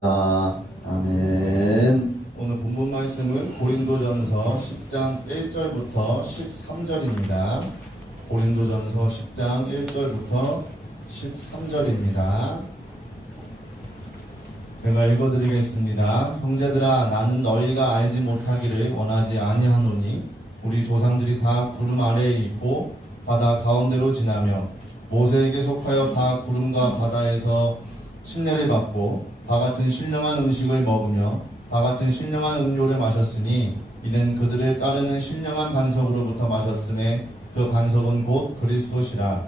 아멘. 오늘 본문 말씀은 고린도전서 10장 1절부터 13절입니다. 고린도전서 10장 1절부터 13절입니다. 제가 읽어드리겠습니다. 형제들아, 나는 너희가 알지 못하기를 원하지 아니하노니 우리 조상들이 다 구름 아래에 있고 바다 가운데로 지나며 모세에게 속하여 다 구름과 바다에서 침례를 받고 다 같은 신령한 음식을 먹으며 다 같은 신령한 음료를 마셨으니 이는 그들을 따르는 신령한 반석으로부터 마셨음에 그 반석은 곧 그리스도시라.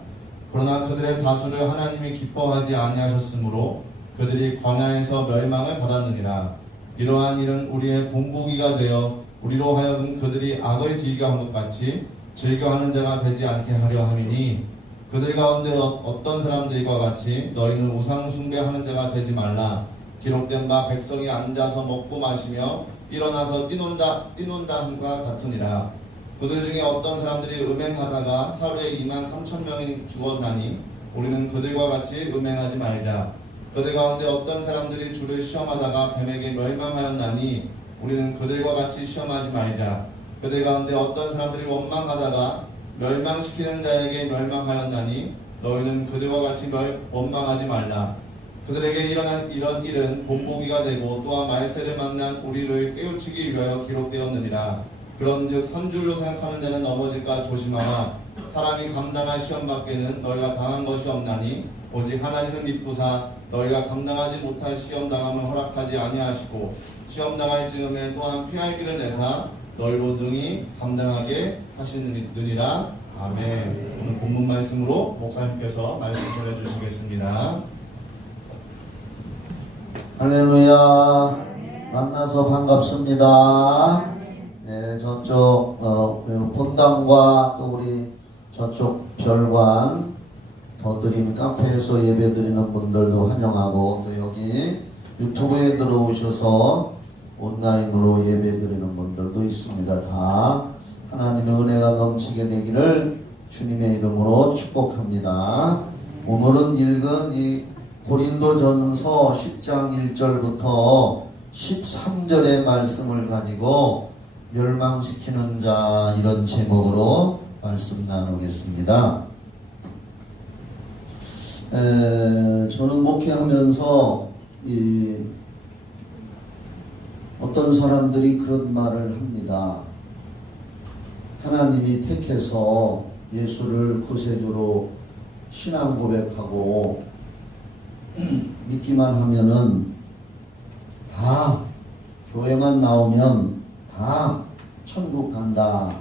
그러나 그들의 다수를 하나님이 기뻐하지 아니하셨으므로 그들이 광야에서 멸망을 받았느니라. 이러한 일은 우리의 본보기가 되어 우리로 하여금 그들이 악을 즐겨한 것 같이 즐겨하는 자가 되지 않게 하려 함이니, 그들 가운데 어떤 사람들과 같이 너희는 우상 숭배하는 자가 되지 말라. 기록된 바 백성이 앉아서 먹고 마시며 일어나서 뛰논다 함과 같으니라. 그들 중에 어떤 사람들이 음행하다가 하루에 23,000명이 죽었나니 우리는 그들과 같이 음행하지 말자. 그들 가운데 어떤 사람들이 주를 시험하다가 뱀에게 멸망하였나니 우리는 그들과 같이 시험하지 말자. 그들 가운데 어떤 사람들이 원망하다가 멸망시키는 자에게 멸망하였나니 너희는 그들과 같이 원망하지 말라. 그들에게 일어난 이런 일은 본보기가 되고 또한 말세를 만난 우리를 깨우치기 위하여 기록되었느니라. 그런즉 선줄로 생각하는 자는 넘어질까 조심하라. 사람이 감당할 시험 밖에는 너희가 당한 것이 없나니 오직 하나님은 믿부사 너희가 감당하지 못할 시험 당함을 허락하지 아니하시고 시험 당할 즈음에 또한 피할 길을 내사 너희로 능히 감당하게 하시느니라. 아멘. 오늘 본문 말씀으로 목사님께서 말씀 전해 주시겠습니다. 할렐루야. 만나서 반갑습니다. 네, 저쪽 본당과 또 우리 저쪽 별관 더드림 카페에서 예배드리는 분들도 환영하고, 또 여기 유튜브에 들어오셔서 온라인으로 예배드리는 분들도 있습니다. 다 하나님의 은혜가 넘치게 되기를 주님의 이름으로 축복합니다. 오늘은 읽은 이 고린도전서 10장 1절부터 13절의 말씀을 가지고 멸망시키는 자, 이런 제목으로 말씀 나누겠습니다. 저는 목회하면서 어떤 사람들이 그런 말을 합니다. 하나님이 택해서 예수를 구세주로 신앙 고백하고 믿기만 하면은 다, 교회만 나오면 다 천국 간다.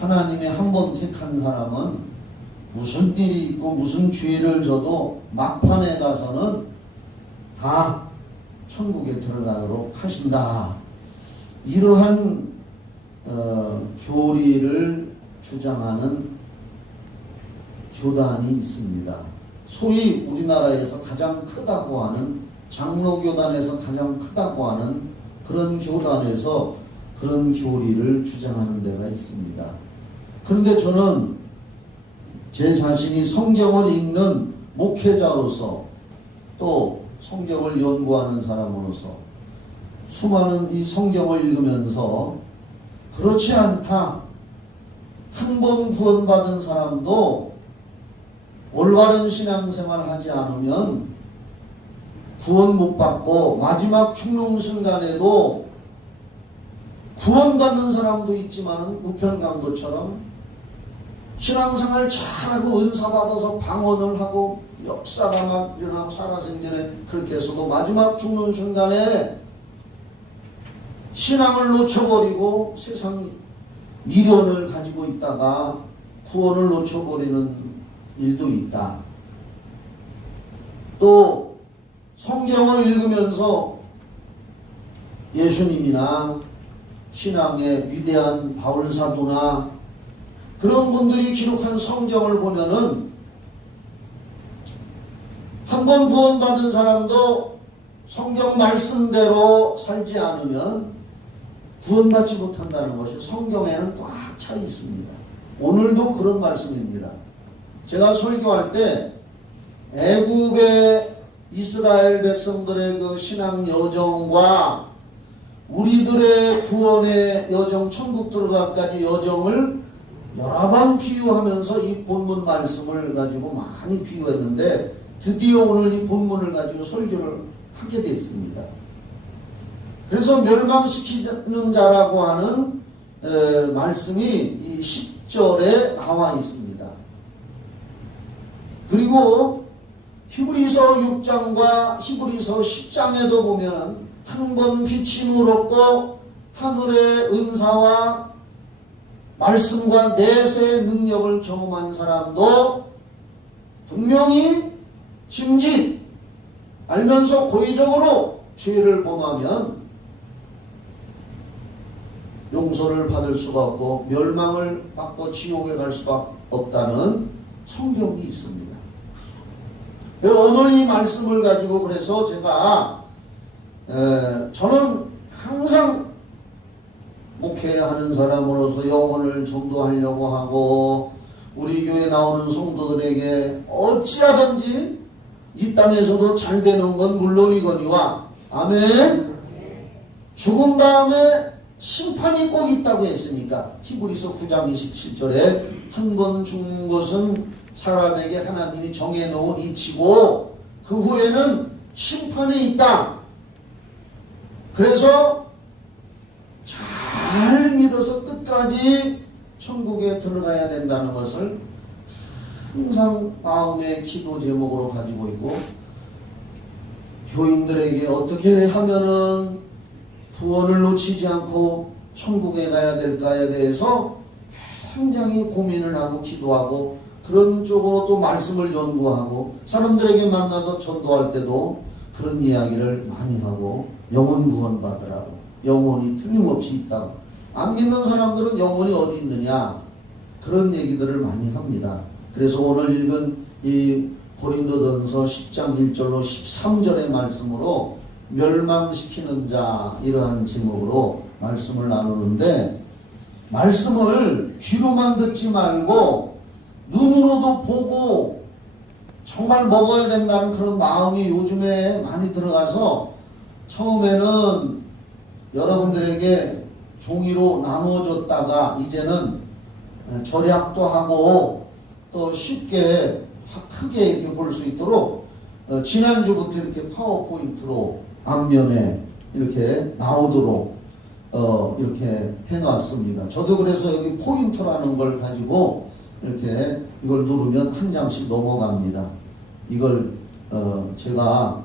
하나님이 한 번 택한 사람은 무슨 일이 있고 무슨 죄를 져도 막판에 가서는 다 천국에 들어가도록 하신다. 이러한 교리를 주장하는 교단이 있습니다. 소위 우리나라에서 가장 크다고 하는 장로교단에서 가장 크다고 하는 그런 교단에서 그런 교리를 주장하는 데가 있습니다. 그런데 저는 제 자신이 성경을 읽는 목회자로서 또 성경을 연구하는 사람으로서 수많은 이 성경을 읽으면서 그렇지 않다. 한 번 구원받은 사람도 올바른 신앙생활을 하지 않으면 구원 못 받고 마지막 죽는 순간에도 구원받는 사람도 있지만 우편강도처럼 신앙생활 잘하고 은사받아서 방언을 하고 역사가 막 일어나고 살아생전에 그렇게 해서도 마지막 죽는 순간에 신앙을 놓쳐버리고 세상 미련을 가지고 있다가 구원을 놓쳐버리는 일도 있다. 또 성경을 읽으면서 예수님이나 신앙의 위대한 바울사도나 그런 분들이 기록한 성경을 보면은 한 번 구원받은 사람도 성경 말씀대로 살지 않으면 구원받지 못한다는 것이 성경에는 꽉 차 있습니다. 오늘도 그런 말씀입니다. 제가 설교할 때 애굽의 이스라엘 백성들의 그 신앙 여정과 우리들의 구원의 여정, 천국 들어가기까지 여정을 여러 번 비유하면서 이 본문 말씀을 가지고 많이 비유했는데 드디어 오늘 이 본문을 가지고 설교를 하게 됐습니다. 그래서 멸망시키는 자라고 하는 말씀이 이 10절에 나와 있습니다. 그리고 히브리서 6장과 히브리서 10장에도 보면 한 번 빛이 누렇고 하늘의 은사와 말씀과 내세의 능력을 경험한 사람도 분명히 짐짓 알면서 고의적으로 죄를 범하면 용서를 받을 수가 없고 멸망을 받고 지옥에 갈 수가 없다는 성경이 있습니다. 오늘 이 말씀을 가지고 그래서 제가 저는 항상 목회하는 사람으로서 영혼을 전도하려고 하고 우리 교회 나오는 성도들에게 어찌하든지 이 땅에서도 잘 되는 건 물론이거니와 아멘. 죽은 다음에 심판이 꼭 있다고 했으니까 히브리서 9장 27절에 한 번 죽는 것은 사람에게 하나님이 정해놓은 이치고 그 후에는 심판이 있다. 그래서 잘 믿어서 끝까지 천국에 들어가야 된다는 것을 항상 마음의 기도 제목으로 가지고 있고 교인들에게 어떻게 하면은 구원을 놓치지 않고 천국에 가야 될까에 대해서 굉장히 고민을 하고 기도하고 그런 쪽으로 또 말씀을 연구하고 사람들에게 만나서 전도할 때도 그런 이야기를 많이 하고 영혼 구원 받으라고 영혼이 틀림없이 있다고 안 믿는 사람들은 영혼이 어디 있느냐 그런 얘기들을 많이 합니다. 그래서 오늘 읽은 이 고린도전서 10장 1절로 13절의 말씀으로 멸망시키는 자 이러한 제목으로 말씀을 나누는데 말씀을 귀로만 듣지 말고 눈으로도 보고 정말 먹어야 된다는 그런 마음이 요즘에 많이 들어가서 처음에는 여러분들에게 종이로 나누어줬다가 이제는 절약도 하고 또 쉽게 크게 이렇게 볼 수 있도록 지난주부터 이렇게 파워포인트로 앞면에 이렇게 나오도록 이렇게 해놨습니다. 저도 그래서 여기 포인터라는 걸 가지고 이렇게 이걸 누르면 한 장씩 넘어갑니다. 이걸 제가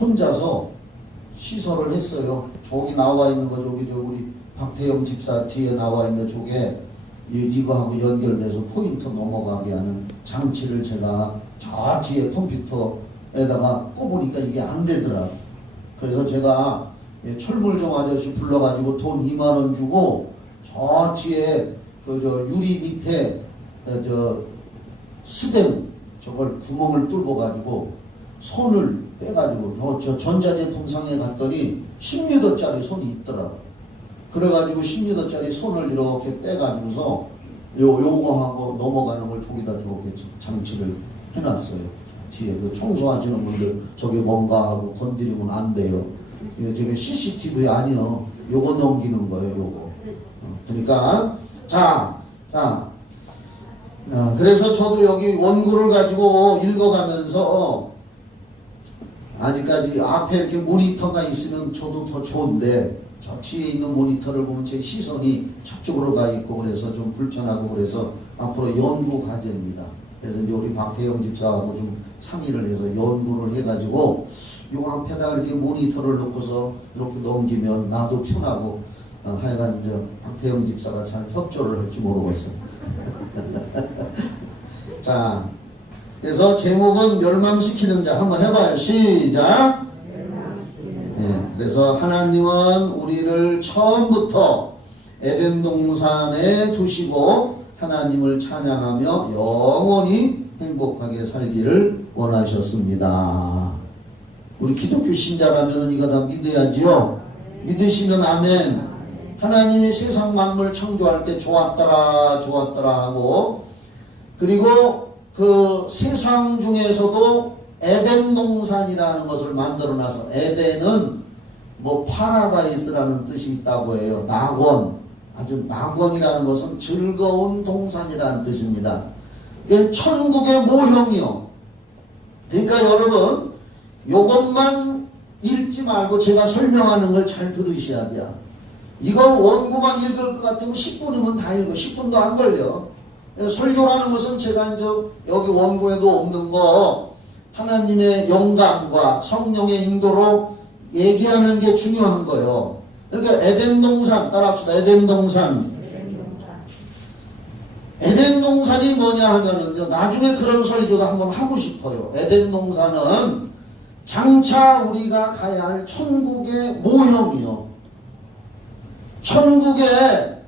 혼자서 시설을 했어요. 저기 나와 있는 거 저기 저 우리 박태영 집사 뒤에 나와 있는 쪽에 이거하고 연결돼서 포인터 넘어가게 하는 장치를 제가 저 뒤에 컴퓨터에다가 꼽으니까 이게 안 되더라. 그래서 제가 철물점 아저씨 불러가지고 돈 2만 원 주고 저 뒤에 그 저 유리 밑에 저 스댐 저걸 구멍을 뚫어 가지고 손을 빼가지고 저 전자제품상에 갔더니 10m짜리 손이 있더라고. 그래가지고 10m짜리 손을 이렇게 빼가지고서 요거하고 넘어가는 걸 저기다 저렇게 장치를 해놨어요. 뒤에 그 청소하시는 분들 저게 뭔가 하고 건드리면 안 돼요. 이거 저게 CCTV 아니요. 요거 넘기는 거예요. 요거. 그러니까 그래서 저도 여기 원고를 가지고 읽어가면서 아직까지 앞에 이렇게 모니터가 있으면 저도 더 좋은데 저 뒤에 있는 모니터를 보면 제 시선이 저쪽으로 가 있고 그래서 좀 불편하고 그래서 앞으로 연구 과제입니다. 그래서 이제 우리 박태영 집사하고 좀 상의를 해서 연구를 해가지고 요 앞에다 이렇게 모니터를 놓고서 이렇게 넘기면 나도 편하고 하여간 저 박태영 집사가 잘 협조를 할지 모르겠어. 자, 그래서 제목은 멸망시키는 자 한번 해봐요. 시작. 네, 그래서 하나님은 우리를 처음부터 에덴 동산에 두시고 하나님을 찬양하며 영원히 행복하게 살기를 원하셨습니다. 우리 기독교 신자라면 이거 다 믿어야지요. 믿으시면 아멘. 하나님이 세상 만물 창조할 때 좋았더라 하고 그리고 그 세상 중에서도 에덴 동산이라는 것을 만들어놔서, 에덴은 뭐 파라다이스라는 뜻이 있다고 해요. 낙원. 아주 낙원이라는 것은 즐거운 동산이라는 뜻입니다. 이게 천국의 모형이요. 그러니까 여러분, 요것만 읽지 말고 제가 설명하는 걸 잘 들으셔야 돼요. 이거 원고만 읽을 것 같으면 10분이면 다 읽어. 10분도 안 걸려. 설교라는 것은 제가 이제 여기 원고에도 없는 거 하나님의 영감과 성령의 인도로 얘기하는 게 중요한 거예요. 그러니까 에덴 동산 따라합시다. 에덴 동산. 에덴 동산이 뭐냐 하면은요, 나중에 그런 설교도 한번 하고 싶어요. 에덴 동산은 장차 우리가 가야 할 천국의 모형이요. 천국에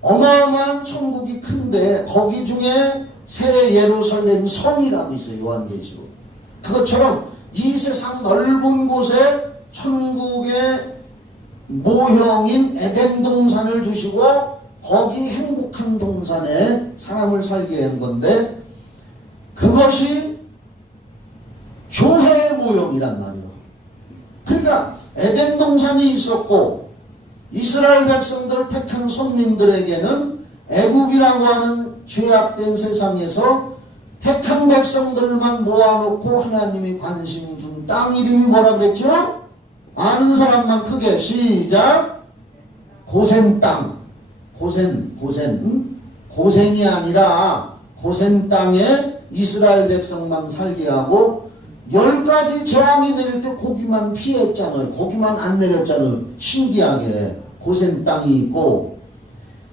어마어마한 천국이 큰데 거기 중에 새 예루살렘 성이라고 있어요. 요한계시록. 그것처럼 이 세상 넓은 곳에 천국의 모형인 에덴 동산을 두시고 거기 행복한 동산에 사람을 살게 한 건데, 그것이 교회의 모형이란 말이에요. 그러니까 에덴 동산이 있었고 이스라엘 백성들을 택한 선민들에게는 애굽이라고 하는 죄악된 세상에서 택한 백성들만 모아놓고 하나님이 관심 둔 땅 이름이 뭐라 그랬죠? 아는 사람만 크게 시작. 고센 땅. 고센이 아니라 고센 땅에 이스라엘 백성만 살게 하고 10가지 재앙이 내릴 때 고기만 피했잖아요. 고기만 안 내렸잖아요. 신기하게 고센 땅이 있고,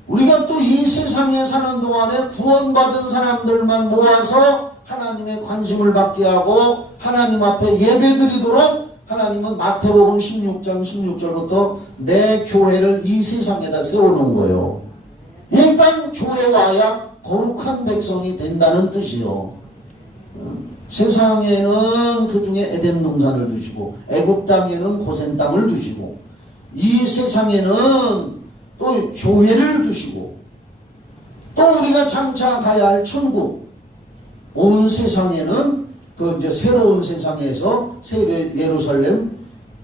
우리가 또 이 세상에 사는 동안에 구원받은 사람들만 모아서 하나님의 관심을 받게 하고 하나님 앞에 예배드리도록 하나님은 마태복음 16장 16절부터 내 교회를 이 세상에다 세워놓은 거예요. 일단 교회 와야 거룩한 백성이 된다는 뜻이요. 세상에는 그 중에 에덴 동산을 두시고 애굽 땅에는 고센 땅을 두시고 이 세상에는 또 교회를 두시고 또 우리가 장차 가야 할 천국, 온 세상에는 그 이제 새로운 세상에서 새 예루살렘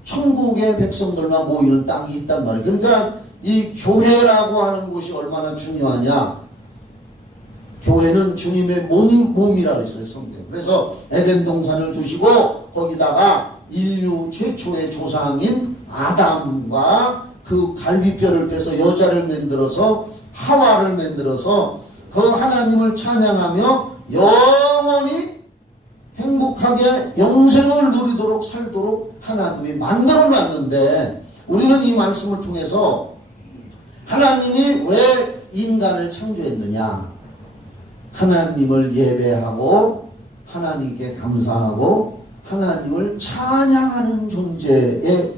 천국의 백성들만 모이는 땅이 있단 말이에요. 그러니까 이 교회라고 하는 곳이 얼마나 중요하냐. 교회는 주님의 몸이라고 했어요, 성경. 그래서 에덴 동산을 두시고 거기다가 인류 최초의 조상인 아담과 그 갈비뼈를 빼서 여자를 만들어서 하와를 만들어서 그 하나님을 찬양하며 영원히 행복하게 영생을 누리도록 살도록 하나님이 만들어 놨는데, 우리는 이 말씀을 통해서 하나님이 왜 인간을 창조했느냐, 하나님을 예배하고 하나님께 감사하고 하나님을 찬양하는 존재의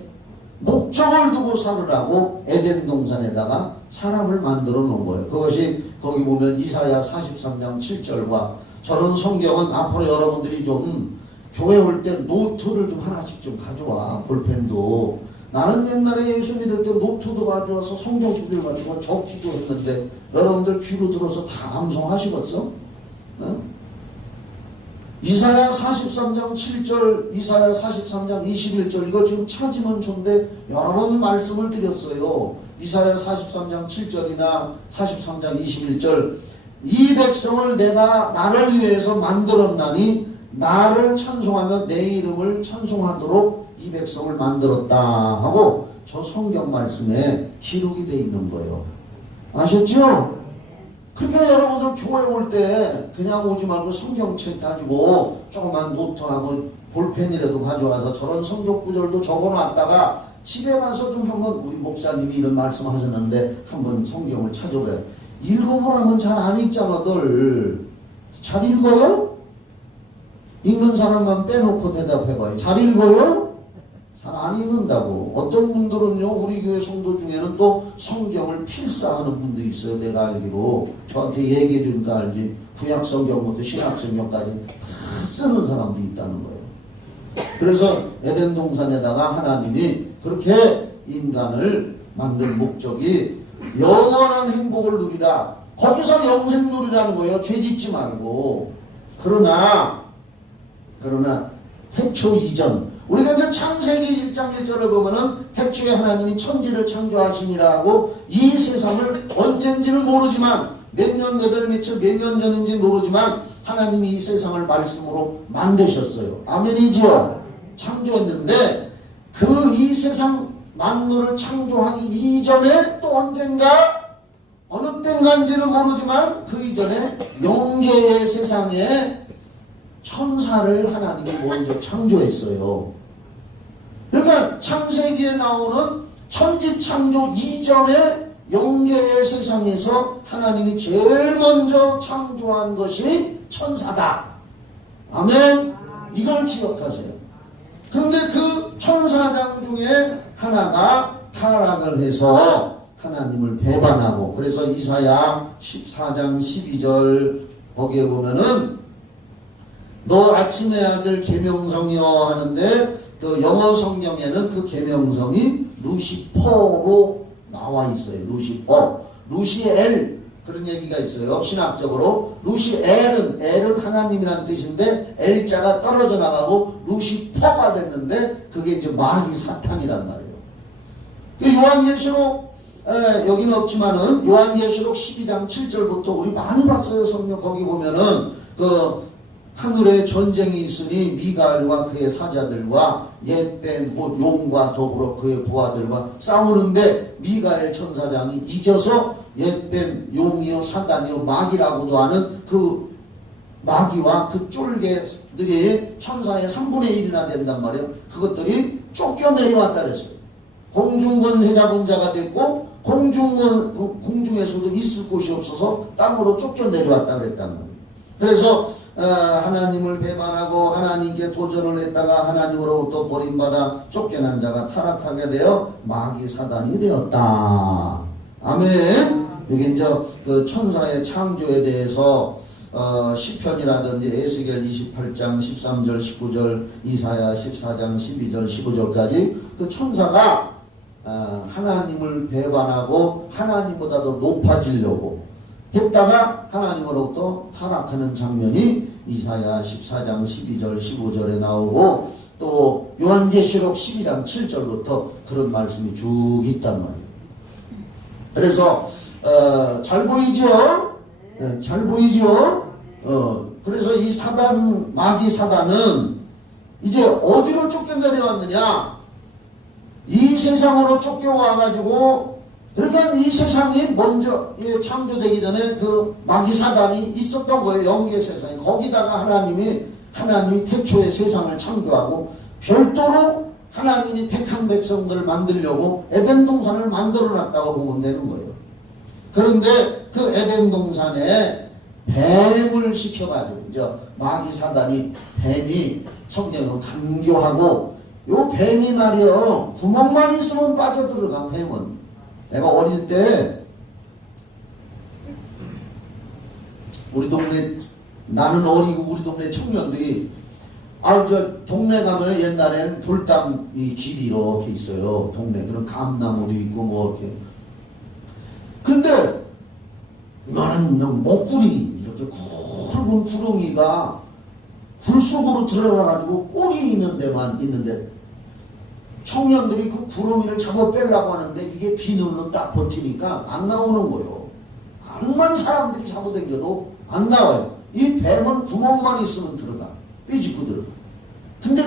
목적을 두고 살으라고 에덴 동산에다가 사람을 만들어 놓은 거예요. 그것이 거기 보면 이사야 43장 7절과, 저런 성경은 앞으로 여러분들이 좀 교회 올 때 노트를 좀 하나씩 좀 가져와. 볼펜도. 나는 옛날에 예수 믿을 때 노트도 가져와서 성경 구절 같은 거 적기도 했는데 여러분들 귀로 들어서 다 감성하시겠어? 네? 이사야 43장 7절, 이사야 43장 21절, 이거 지금 찾으면 좋은데 여러 번 말씀을 드렸어요. 이사야 43장 7절이나 43장 21절, 이 백성을 내가 나를 위해서 만들었나니 나를 찬송하며 내 이름을 찬송하도록 이 백성을 만들었다 하고 저 성경 말씀에 기록이 돼 있는 거예요. 아셨죠? 그러니까 여러분들 교회 올 때 그냥 오지 말고 성경책 가지고 조그만 노트하고 볼펜이라도 가져와서 저런 성경 구절도 적어놨다가 집에 가서 좀 한번, 우리 목사님이 이런 말씀하셨는데 한번 성경을 찾아봐요. 읽어보라면 잘 안 읽잖아들. 잘 읽어요? 읽는 사람만 빼놓고 대답해봐요. 잘 읽어요? 잘 안 읽는다고. 어떤 분들은요, 우리 교회 성도 중에는 또 성경을 필사하는 분도 있어요. 내가 알기로. 저한테 얘기해 주니까 알지. 구약 성경부터 신약 성경까지 다 쓰는 사람도 있다는 거예요. 그래서 에덴 동산에다가 하나님이 그렇게 인간을 만든 목적이 영원한 행복을 누리라. 거기서 영생 누리라는 거예요. 죄 짓지 말고. 그러나 태초 이전, 우리가 이제 창세기 1장 1절을 보면은 태초에 하나님이 천지를 창조하시니라고, 이 세상을 언젠지는 모르지만 몇 년 몇 월 며칠 몇 년 전인지 모르지만 하나님이 이 세상을 말씀으로 만드셨어요. 아멘이지요. 창조했는데 그 이 세상 만물을 창조하기 이전에 또 언젠가 어느 때인가인지는 모르지만 그 이전에 영계의 세상에 천사를 하나님이 먼저 창조했어요. 그러니까 창세기에 나오는 천지 창조 이전에 영계의 세상에서 하나님이 제일 먼저 창조한 것이 천사다. 아멘. 이걸 기억하세요. 그런데 그 천사장 중에 하나가 타락을 해서 하나님을 배반하고, 그래서 이사야 14장 12절 거기에 보면은 너 아침의 아들 계명성이여 하는데, 그 영어 성경에는 그 계명성이 루시퍼로 나와 있어요. 루시퍼, 루시엘, 그런 얘기가 있어요. 신학적으로 루시엘은 하나님이라는 뜻인데 L자가 떨어져 나가고 루시퍼가 됐는데 그게 이제 마귀 사탄이란 말이에요. 요한계시록, 여기는 없지만은 요한계시록 12장 7절부터 우리 많이 봤어요. 성경 거기 보면은 그 하늘에 전쟁이 있으니 미가엘과 그의 사자들과 옛뱀 곧 용과 더불어 그의 부하들과 싸우는데, 미가엘 천사장이 이겨서 옛뱀 용이요 사단이요 마귀라고도 하는 그 마귀와 그 쫄개들이 천사의 3분의 1이나 된단 말이에요. 그것들이 쫓겨 내려왔다 그랬어요. 공중권세 잡은 자가 됐고 공중에서도 있을 곳이 없어서 땅으로 쫓겨 내려왔다 그랬단 말이에요. 그래서 하나님을 배반하고 하나님께 도전을 했다가 하나님으로부터 버림받아 쫓겨난 자가 타락하게 되어 마귀 사단이 되었다. 아멘. 여기 이제 그 천사의 창조에 대해서 시편이라든지 에스겔 28장 13절 19절, 이사야 14장 12절 15절까지 그 천사가 하나님을 배반하고 하나님보다도 높아지려고 했다가 하나님으로부터 타락하는 장면이 이사야 14장 12절 15절에 나오고, 또 요한계시록 12장 7절부터 그런 말씀이 쭉 있단 말이에요. 그래서 잘 보이죠? 네, 잘 보이죠? 그래서 이 사단, 마귀 사단은 이제 어디로 쫓겨내려왔느냐? 이 세상으로 쫓겨와가지고, 그러니까 이 세상이 먼저 창조되기 전에 그 마귀 사단이 있었던 거예요. 영계 세상에. 거기다가 하나님이 태초에 세상을 창조하고 별도로 하나님이 택한 백성들을 만들려고 에덴 동산을 만들어 놨다고 보면 되는 거예요. 그런데 그 에덴 동산에 뱀을 시켜가지고, 이제 마귀 사단이, 뱀이 성경으로 간교하고, 요 뱀이 말이요, 구멍만 있으면 빠져들어가. 뱀은 내가 어릴 때 우리 동네, 나는 어리고 우리 동네 청년들이, 저 동네 가면 옛날에는 돌담 이 길이 이렇게 있어요. 동네 그런 감나무도 있고 뭐 이렇게. 근데 나는 그냥 먹구리, 이렇게 굵은 구렁이가 굴 속으로 들어가가지고 꼬리 있는 데만 있는데, 청년들이 그 구렁이를 잡아 빼려고 하는데 이게 비늘로 딱 버티니까 안 나오는 거예요. 암만 사람들이 잡아당겨도 안 나와요. 이 뱀은 구멍만 있으면 들어가. 삐집고 들어가. 근데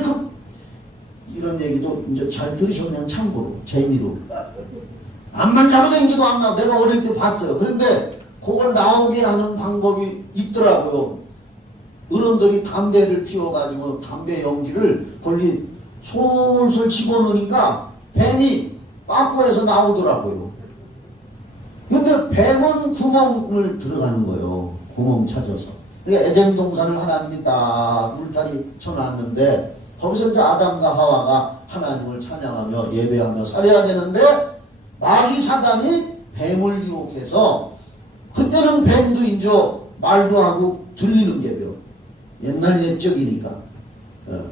이런 얘기도 이제 잘 들으셔. 그냥 참고로, 재미로. 암만 잡아당겨도 안 나와. 내가 어릴 때 봤어요. 그런데 그걸 나오게 하는 방법이 있더라고요. 어른들이 담배를 피워가지고 담배 연기를 거기 솔솔 집어넣으니까 뱀이 빠꾸에서 나오더라고요. 근데 뱀은 구멍을 들어가는 거예요. 구멍 찾아서. 그러니까 에덴 동산을 하나님이 딱 울타리 쳐놨는데, 거기서 이제 아담과 하와가 하나님을 찬양하며 예배하며 살아야 되는데, 마귀 사단이 뱀을 유혹해서, 그때는 뱀도 이제 말도 하고 들리는 게요. 옛날 옛적이니까.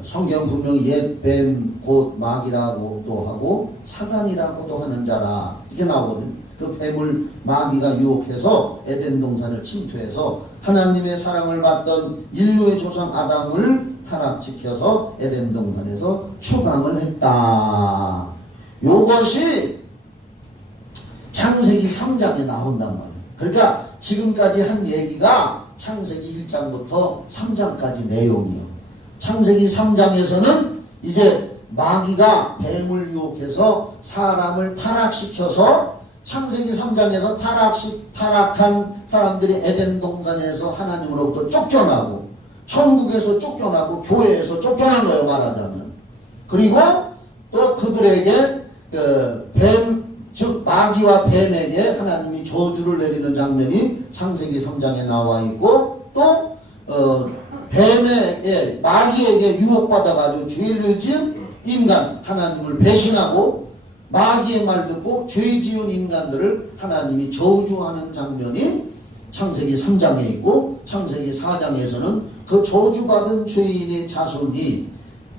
성경 분명히 옛뱀 곧 마귀라고도 하고 사단이라고도 하는 자라 이렇게 나오거든요. 그 뱀을 마귀가 유혹해서 에덴 동산을 침투해서 하나님의 사랑을 받던 인류의 조상 아담을 타락시켜서 에덴 동산에서 추방을 했다. 요것이 창세기 3장에 나온단 말이에요. 그러니까 지금까지 한 얘기가 창세기 1장부터 3장까지 내용이요. 창세기 3장에서는 이제 마귀가 뱀을 유혹해서 사람을 타락시켜서 창세기 3장에서 타락한 사람들이 에덴 동산에서 하나님으로부터 쫓겨나고 천국에서 쫓겨나고 교회에서 쫓겨난 거예요, 말하자면. 그리고 또 그들에게 즉 마귀와 뱀에게 하나님이 저주를 내리는 장면이 창세기 3장에 나와 있고, 또 뱀에게 마귀에게 유혹받아가지고 죄를 지은 인간, 하나님을 배신하고 마귀의 말 듣고 죄 지은 인간들을 하나님이 저주하는 장면이 창세기 3장에 있고, 창세기 4장에서는 그 저주받은 죄인의 자손이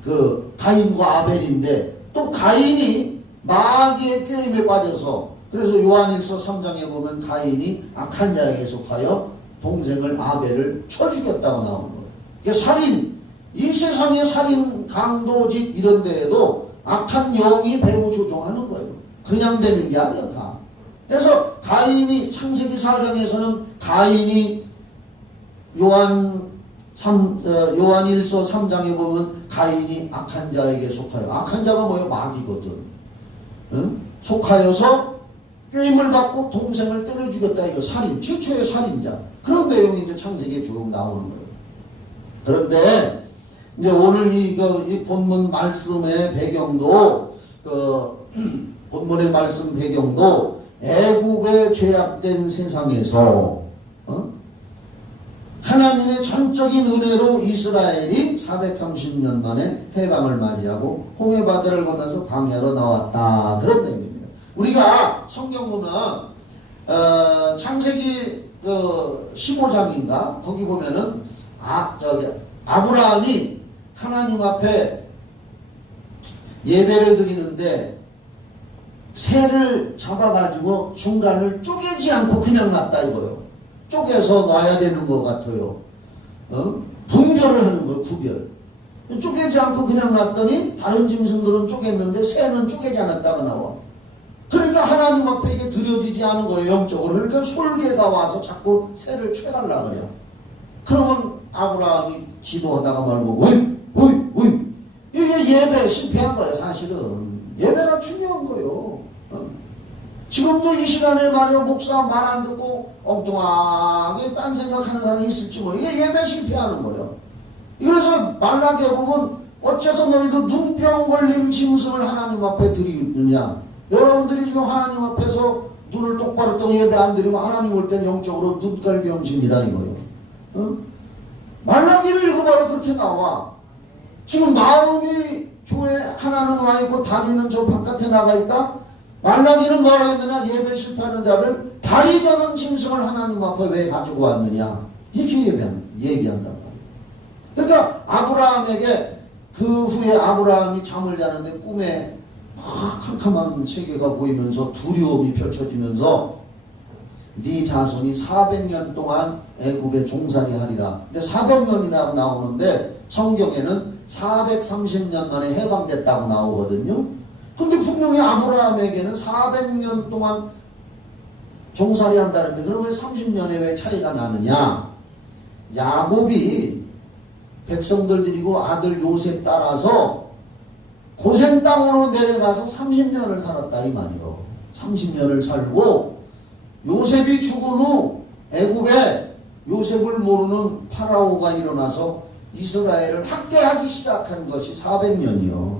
그 가인과 아벨인데, 또 가인이 마귀의 게임에 빠져서, 그래서 요한일서 3장에 보면 가인이 악한 자에게 속하여 동생을 아벨을 쳐 죽였다고 나오는 거예요. 이게 살인, 이 세상의 살인, 강도짓 이런 데에도 악한 영이 배후 조종하는 거예요. 그냥 되는 게 아니야, 다. 그래서 가인이, 창세기 4장에서는 가인이 요한일서 3장에 보면 가인이 악한 자에게 속하여, 악한 자가 뭐예요? 마귀거든. 응? 속하여서 꾀임을 받고 동생을 때려 죽였다. 이거 살인, 최초의 살인자. 그런 내용이 이제 창세기에 쭉 나오는 거예요. 그런데 이제 오늘 이 본문 말씀의 배경도, 본문의 말씀 배경도 애굽의 죄악된 세상에서 하나님의 전적인 은혜로 이스라엘이 430년 만에 해방을 맞이하고 홍해바다를 건너서 광야로 나왔다. 그런 내용입니다. 우리가 성경 보면 창세기 15장인가 거기 보면은 아브라함이 하나님 앞에 예배를 드리는데 새를 잡아가지고 중간을 쪼개지 않고 그냥 놨다 이거요. 쪼개서 놔야 되는 것 같아요. 분별을 하는 거예요. 구별. 쪼개지 않고 그냥 놨더니 다른 짐승들은 쪼갰는데 새는 쪼개지 않았다가 나와. 그러니까 하나님 앞에 이게 드려지지 않은 거예요. 영적으로. 그러니까 솔개가 와서 자꾸 새를 채달라 그래요. 그러면 아브라함이 지도하다가 말고 어이 이게 예배 실패한 거예요. 사실은 예배가 중요한 거예요. 지금도 이 시간에 말이야 목사 말 안 듣고 엉뚱하게 딴 생각하는 사람이 있을지 뭐, 이게 예배 실패하는 거예요. 그래서 말라기에 보면 어째서 너희도 눈병 걸린 짐승을 하나님 앞에 드리느냐. 여러분들이 지금 하나님 앞에서 눈을 똑바로 뜨고 예배 안 드리고 하나님 올 땐 영적으로 눈깔 병신이라 이거예요. 말라기를 읽어봐요. 그렇게 나와. 지금 마음이 교회 하나는 와 있고 다리는 저 바깥에 나가 있다. 말라기는 뭐라 했느냐. 예배 실패하는 자들 다리 저는 짐승을 하나님 앞에 왜 가지고 왔느냐. 이렇게 얘기한단 말이에요. 그러니까 아브라함에게 그 후에 아브라함이 잠을 자는데 꿈에 막 캄캄한 세계가 보이면서 두려움이 펼쳐지면서 네 자손이 400년 동안 애굽에 종살이 하리라. 근데 400년이라고 나오는데 성경에는 430년 만에 해방됐다고 나오거든요. 근데 분명히 아브라함에게는 400년 동안 종살이 한다는데 그러면 30년에 왜 차이가 나느냐. 야곱이 백성들 데리고 아들 요셉 따라서 고센 땅으로 내려가서 30년을 살았다 이 말이요. 30년을 살고 요셉이 죽은 후 애굽에 요셉을 모르는 파라오가 일어나서 이스라엘을 학대하기 시작한 것이 400년이요.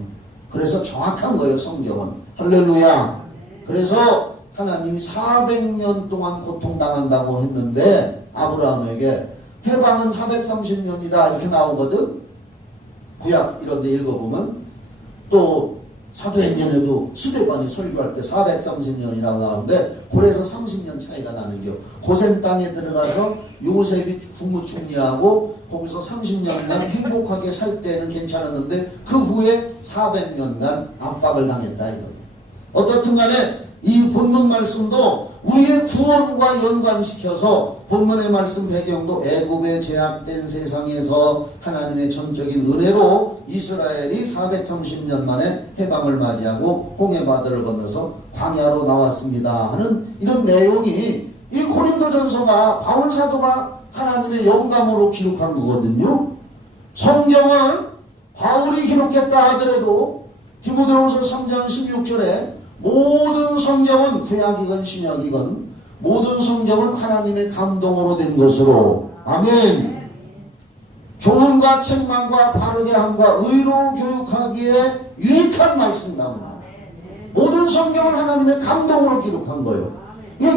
그래서 정확한 거예요. 성경은. 할렐루야. 그래서 하나님이 400년 동안 고통당한다고 했는데 아브라함에게 해방은 430년이다 이렇게 나오거든. 구약 이런 데 읽어보면 또 사도행전에도 스데반이 설교할 때 430년이라고 나오는데 그래서 30년 차이가 나는 겨. 고센 땅에 들어가서 요셉이 국무총리하고 거기서 30년간 행복하게 살 때는 괜찮았는데 그 후에 400년간 압박을 당했다 이거예요. 어떻든 간에 이 본문 말씀도 우리의 구원과 연관시켜서 본문의 말씀 배경도 애굽에 제약된 세상에서 하나님의 전적인 은혜로 이스라엘이 430년 만에 해방을 맞이하고 홍해바다를 건너서 광야로 나왔습니다 하는 이런 내용이 이 고린도전서가 바울 사도가 하나님의 영감으로 기록한 거거든요. 성경은 바울이 기록했다 하더라도 디모데후서 3장 16절에 모든 성경은 구약이건 신약이건 모든 성경은 하나님의 감동으로 된 것으로 아멘. 교훈과 책망과 바르게 함과 의로 교육하기에 유익한 말씀이다. 모든 성경은 하나님의 감동으로 기록한 거예요. 이게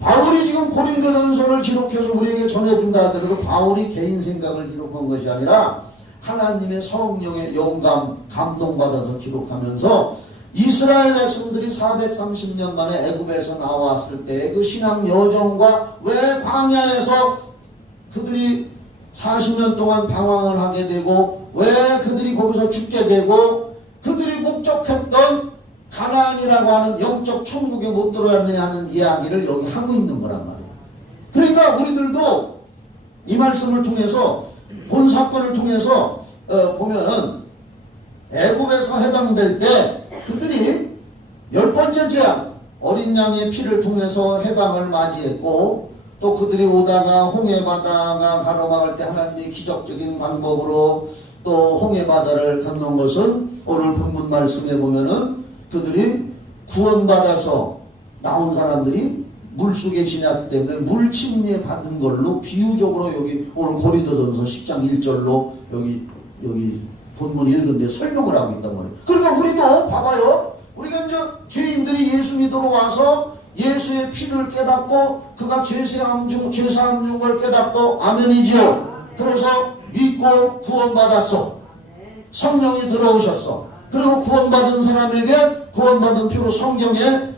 바울이 지금 고린도전서를 기록해서 우리에게 전해준다 하더라도 바울이 개인 생각을 기록한 것이 아니라 하나님의 성령의 영감, 감동받아서 기록하면서 이스라엘 백성들이 430년 만에 애굽에서 나왔을 때 그 신앙 여정과 왜 광야에서 그들이 40년 동안 방황을 하게 되고 왜 그들이 거기서 죽게 되고 그들이 목적했던 가나안이라고 하는 영적 천국에 못 들어왔느냐 하는 이야기를 여기 하고 있는 거란 말이에요. 그러니까 우리들도 이 말씀을 통해서 본 사건을 통해서 보면은 애굽에서 해방될 때 그들이 10번째 재앙 어린 양의 피를 통해서 해방을 맞이했고 또 그들이 오다가 홍해바다가 가로막을 때 하나님의 기적적인 방법으로 또 홍해바다를 건넌 것은 오늘 본문 말씀에 보면은 그들이 구원받아서 나온 사람들이 물속에 지났기 때문에 물침례 받은 걸로 비유적으로 여기 오늘 고린도전서 10장 1절로 여기 본문 읽은데 설명을 하고 있단 말이에요. 그러니까 우리도 봐봐요. 우리가 이제 죄인들이 예수 믿으러 와서 예수의 피를 깨닫고 그가 죄사함 준 걸 깨닫고 아멘이지요. 그래서 믿고 구원받았어. 성령이 들어오셨어. 그리고 구원받은 사람에게 구원받은 피로 성경에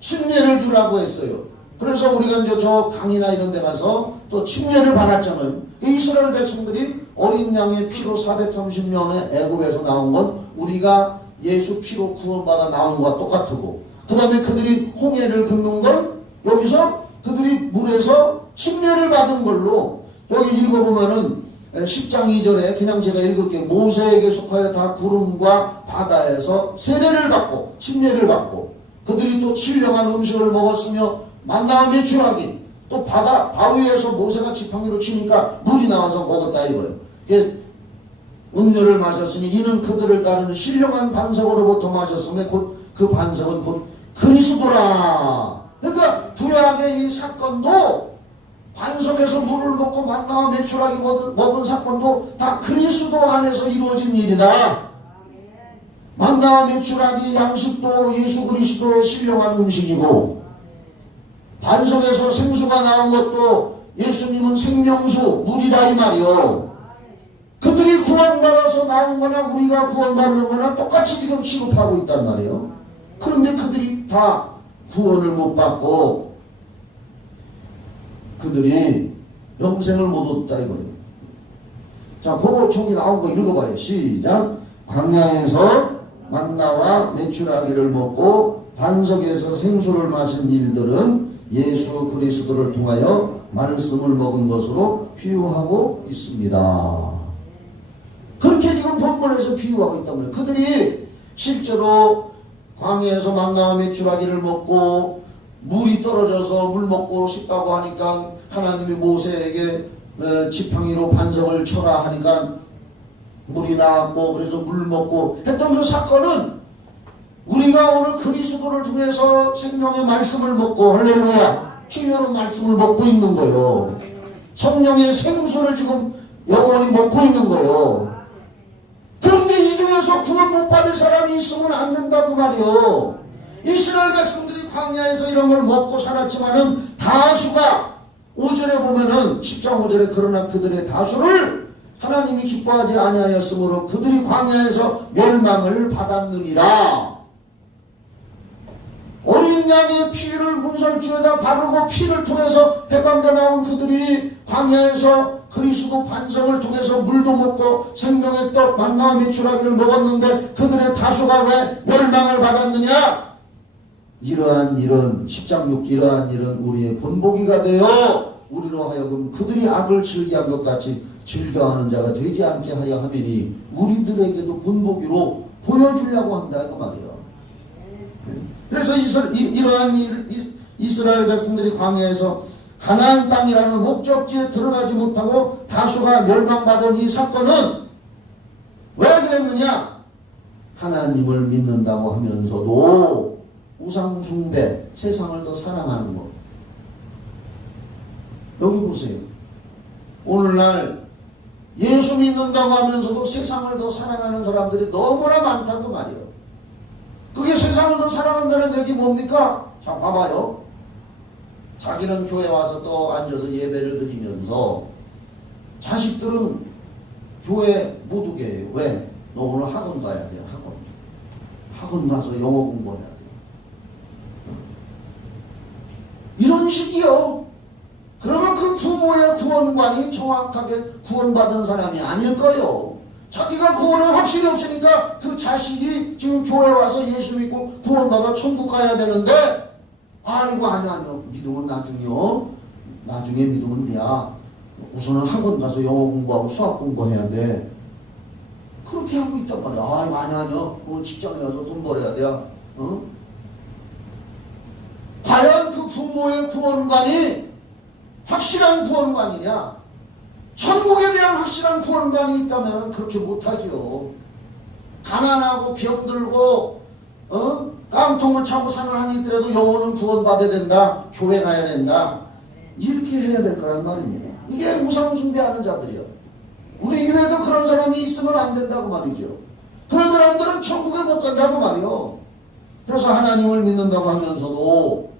침례를 주라고 했어요. 그래서 우리가 이제 저 강이나 이런 데 가서 또 침례를 받았잖아요. 이스라엘 백성들이 어린 양의 피로 430년에 애굽에서 나온 건 우리가 예수 피로 구원받아 나온 것과 똑같고 그 다음에 그들이 홍해를 걷는 건 여기서 그들이 물에서 침례를 받은 걸로 여기 읽어보면은 10장 2절에 그냥 제가 읽을게요. 모세에게 속하여 다 구름과 바다에서 세례를 받고 침례를 받고 그들이 또 신령한 음식을 먹었으며 만나와 메추라기 또 바위에서 모세가 지팡이로 치니까 물이 나와서 먹었다 이거예요. 음료를 마셨으니 이는 그들을 따르는 신령한 반석으로부터 마셨으며 그 반석은 곧 그리스도라. 그러니까 구약의 이 사건도 반석에서 물을 먹고 만나와 메추라기 먹은 사건도 다 그리스도 안에서 이루어진 일이다. 만나와 메추라기 양식도 예수 그리스도의 신령한 음식이고 반석에서 생수가 나온 것도 예수님은 생명수 물이다 이 말이요. 그들이 구원받아서 나온 거나 우리가 구원받는 거나 똑같이 지금 취급하고 있단 말이에요. 그런데 그들이 다 구원을 못 받고 그들이 영생을 못 얻었다 이거예요. 자, 그거 저기 나온 거 읽어봐요. 시작. 광야에서 만나와 메추라기를 먹고 반석에서 생수를 마신 일들은 예수 그리스도를 통하여 말씀을 먹은 것으로 비유하고 있습니다. 그렇게 지금 본문에서 비유하고 있단 말이에요. 그들이 실제로 광야에서 만나와 메추라기를 먹고 물이 떨어져서 물 먹고 싶다고 하니까 하나님이 모세에게 지팡이로 반석을 쳐라 하니까 물이 나왔고 그래서 물 먹고 했던 그 사건은 우리가 오늘 그리스도를 통해서 생명의 말씀을 먹고 할렐루야 주님의 말씀을 먹고 있는 거예요. 성령의 생수를 지금 영원히 먹고 있는 거예요. 그런데 이 중에서 구원 못 받을 사람이 있으면 안 된다고 말이요. 이스라엘 백성들이 광야에서 이런 걸 먹고 살았지만은 다수가 5절에 보면은 10장 5절에 그러나 그들의 다수를 하나님이 기뻐하지 아니하였으므로 그들이 광야에서 멸망을 받았느니라. 어린 양의 피를 문설주에다 바르고 피를 통해서 해방돼 나온 그들이 광야에서 그리스도 반석을 통해서 물도 먹고 생명의 떡 만나와 메추라기를 먹었는데 그들의 다수가 왜 멸망을 받았느냐? 이러한 일은 10장 6 이러한 일은 우리의 본보기가 되어 우리로 하여금 그들이 악을 즐겨한 것 같이 즐겨하는 자가 되지 않게 하려 하매니 우리들에게도 본보기로 보여주려고 한다 그 말이에요. 그래서 이러한 이스라엘 백성들이 광야에서 가나안 땅이라는 목적지에 들어가지 못하고 다수가 멸망받은 이 사건은 왜 그랬느냐? 하나님을 믿는다고 하면서도 우상 숭배, 세상을 더 사랑하는 것. 여기 보세요. 오늘날 예수 믿는다고 하면서도 세상을 더 사랑하는 사람들이 너무나 많다고 말이에요. 그게 세상을 더 사랑한다는 얘기 뭡니까? 자, 봐봐요. 자기는 교회 와서 또 앉아서 예배를 드리면서 자식들은 교회 못 오게 해요. 왜? 너 오늘 학원 가야 돼요. 학원 가서 영어 공부해야 돼요. 이런 식이요. 그러면 그 부모의 구원관이 정확하게 구원받은 사람이 아닐 거예요. 자기가 구원의 확실히 없으니까 그 자식이 지금 교회 와서 예수 믿고 구원받아 천국 가야 되는데 아이고 아니요 믿음은 나중이요. 나중에 믿으면 돼야. 우선은 학원 가서 영어 공부하고 수학 공부해야 돼. 그렇게 하고 있단 말이야. 아이고 아니요. 직장에 가서 돈 벌어야 돼요. 어? 과연 그 부모의 구원관이 확실한 구원관이냐? 천국에 대한 확실한 구원관이 있다면 그렇게 못하지요. 가난하고 병들고 깡통을 차고 산을 하니더라도 영혼은 구원받아야 된다. 교회 가야 된다. 이렇게 해야 될 거란 말입니다. 이게 우상숭배하는 자들이요. 우리 교회도 그런 사람이 있으면 안 된다고 말이죠. 그런 사람들은 천국에 못 간다고 말이요. 그래서 하나님을 믿는다고 하면서도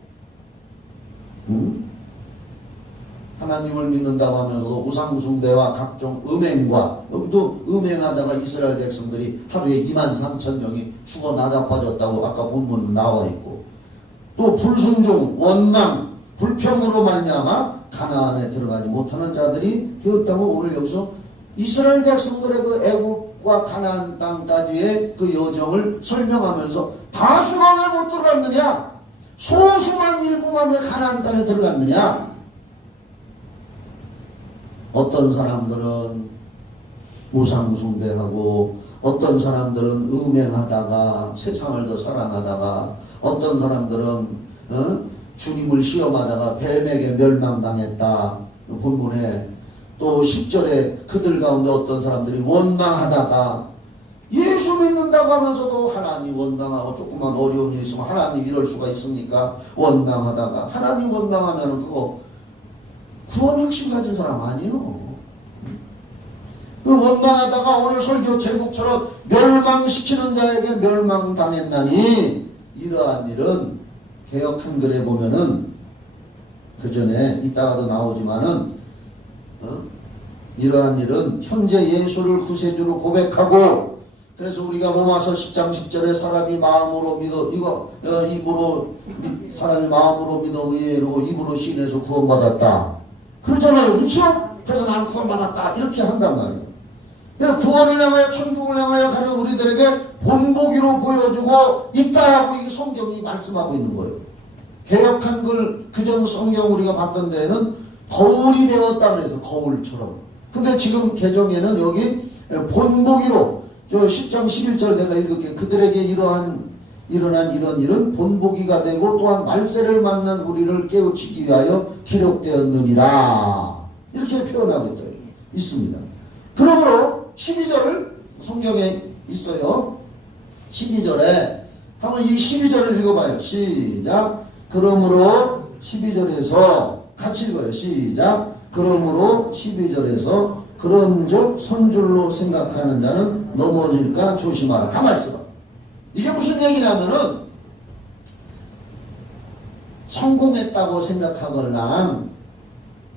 하나님을 믿는다고 하면서도 우상숭배와 각종 음행과 여기도 음행하다가 이스라엘 백성들이 하루에 23,000명이 죽어 나자빠졌다고 아까 본문에 나와 있고 또 불순종, 원망, 불평으로 말미암아 가나안에 들어가지 못하는 자들이 되었다고 오늘 여기서 이스라엘 백성들의 그 애국과 가나안 땅까지의 그 여정을 설명하면서 다수가 왜 못 들어갔느냐? 소수만 일부만 왜 가나안 땅에 들어갔느냐? 어떤 사람들은 우상숭배하고 어떤 사람들은 음행하다가 세상을 더 사랑하다가 어떤 사람들은 주님을 시험하다가 뱀에게 멸망당했다. 본문에 또 10절에 그들 가운데 어떤 사람들이 원망하다가 예수 믿는다고 하면서도 하나님 원망하고 조금만 어려운 일이 있으면 하나님 이럴 수가 있습니까? 원망하다가 하나님 원망하면 그거 구원 확신 가진 사람 아니요. 그 원망하다가 오늘 설교 제목처럼 멸망시키는 자에게 멸망당했나니 이러한 일은 개역 한글에 보면은 그 전에 이따가도 나오지만은 이러한 일은 현재 예수를 구세주로 고백하고 그래서 우리가 로마서 10장 10절에 사람이 마음으로 믿어 입으로 사람이 마음으로 믿어 의로 입으로 신에서 구원받았다. 그렇잖아요. 그렇죠? 그래서 나는 구원받았다. 이렇게 한단 말이에요. 구원을 향하여 천국을 향하여 가는 우리들에게 본보기로 보여주고 있다라고 이 성경이 말씀하고 있는 거예요. 개역 한글 그전 성경 우리가 봤던 데에는 거울이 되었다 그래서 거울처럼. 근데 지금 개정에는 여기 본보기로 저 10장 11절 내가 읽을게. 그들에게 일어난 이런 일은 본보기가 되고 또한 말세를 만난 우리를 깨우치기 위하여 기록되었느니라. 이렇게 표현하고 있습니다. 그러므로 12절을 성경에 있어요. 12절에 한번 이 12절을 읽어봐요. 시작. 그러므로 12절에서 같이 읽어요. 시작. 그러므로 12절에서 그런즉 선줄로 생각하는 자는 넘어질까 조심하라. 가만히 있어봐. 이게 무슨 얘기냐면은 성공했다고 생각하거나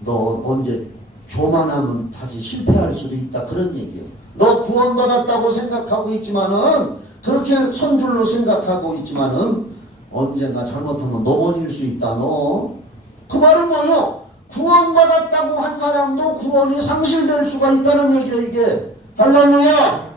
너 언제 교만하면 다시 실패할 수도 있다 그런 얘기예요. 너 구원받았다고 생각하고 있지만은 그렇게 선줄로 생각하고 있지만은 언젠가 잘못하면 넘어질 수 있다. 너 그 말은 뭐요? 구원받았다고 한 사람도 구원이 상실될 수가 있다는 얘기예요. 이게 할렐루야.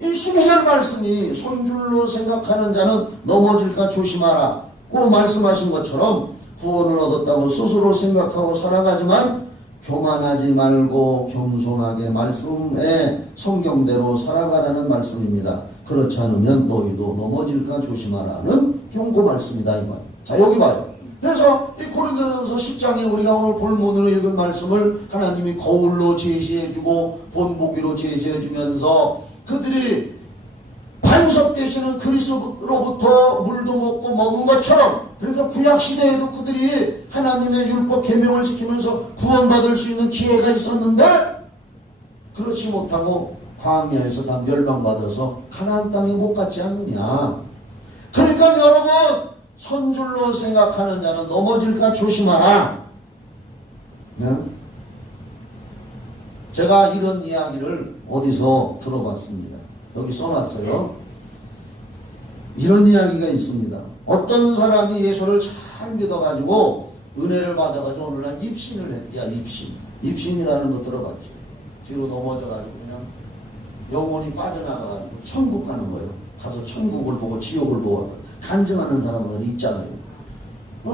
이 12절 말씀이 손줄로 생각하는 자는 넘어질까 조심하라. 그 말씀하신 것처럼 구원을 얻었다고 스스로 생각하고 살아가지만 교만하지 말고 겸손하게 말씀에 성경대로 살아가라는 말씀입니다. 그렇지 않으면 너희도 넘어질까 조심하라는 경고 말씀이다 이 말. 자 여기 봐요. 그래서 이 고린도전서 10장에 우리가 오늘 본문으로 읽은 말씀을 하나님이 거울로 제시해주고 본보기로 제시해주면서 그들이 반석 되시는 그리스도로부터 물도 먹고 먹은 것처럼, 그러니까 구약시대에도 그들이 하나님의 율법 계명을 지키면서 구원받을 수 있는 기회가 있었는데 그렇지 못하고 광야에서 다 멸망받아서 가나안 땅에 못 갔지 않느냐. 그러니까 여러분, 선줄로 생각하는 자는 넘어질까 조심하라. 네? 제가 이런 이야기를 어디서 들어봤습니다. 여기 써놨어요. 이런 이야기가 있습니다. 어떤 사람이 예수를 잘 믿어가지고 은혜를 받아가지고 오늘날 입신을 했대야. 입신이라는 거 들어봤죠. 뒤로 넘어져가지고 그냥 영혼이 빠져나가가지고 천국 가는 거예요. 가서 천국을 보고 지옥을 보고 간증하는 사람들 있잖아요.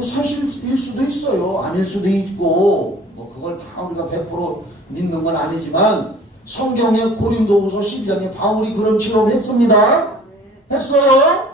사실일 수도 있어요. 아닐 수도 있고 뭐 그걸 다 우리가 100% 믿는 건 아니지만 성경의 고린도후서 12장에 바울이 그런 체험했습니다. 했어요?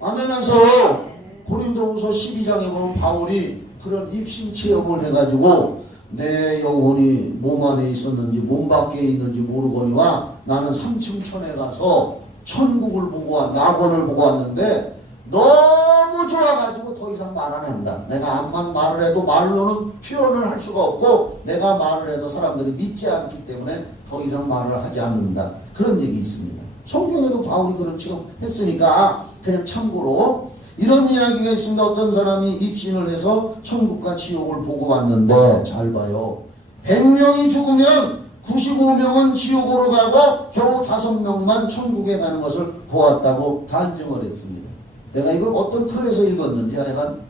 아멘 하세요. 고린도후서 12장에 보면 바울이 그런 입신 체험을 해가지고 내 영혼이 몸 안에 있었는지 몸 밖에 있는지 모르거니와 나는 3층 천에 가서 천국을 보고 낙원을 보고 왔는데 너무 좋아가지고 더 이상 말 안 한다. 내가 암만 말을 해도 말로는 표현을 할 수가 없고 내가 말을 해도 사람들이 믿지 않기 때문에 더 이상 말을 하지 않는다. 그런 얘기 있습니다. 성경에도 바울이 그런 체험 했으니까 그냥 참고로 이런 이야기가 있습니다. 어떤 사람이 입신을 해서 천국과 지옥을 보고 왔는데 잘 봐요. 100명이 죽으면 95명은 지옥으로 가고 겨우 5명만 천국에 가는 것을 보았다고 간증을 했습니다. 내가 이걸 어떤 틀에서 읽었는지 하여간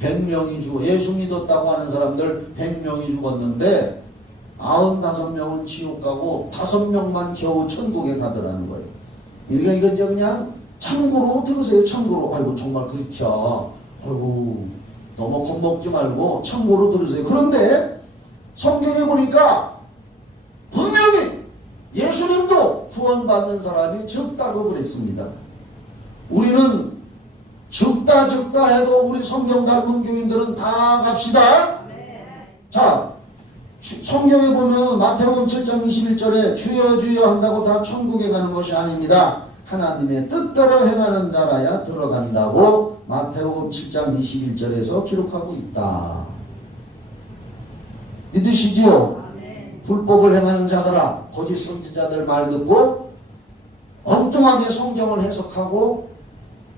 100명이 죽어 예수 믿었다고 하는 사람들 100명이 죽었는데 95명은 지옥 가고 5명만 겨우 천국에 가더라는 거예요. 이거 이제 그냥 참고로 들으세요. 참고로. 아이고 정말 그렇게 아이고 너무 겁먹지 말고 참고로 들으세요. 그런데 성경에 보니까 분명히 예수님도 구원받는 사람이 적다고 그랬습니다. 우리는 적다 해도 우리 성경 닮은 교인들은 다 갑시다. 자, 성경에 보면 마태복음 7장 21절에 주여 주여 한다고 다 천국에 가는 것이 아닙니다. 하나님의 뜻대로 행하는 자라야 들어간다고 마태복음 7장 21절에서 기록하고 있다. 믿으시지요? 불법을 행하는 자들아, 거짓 선지자들 말 듣고 엉뚱하게 성경을 해석하고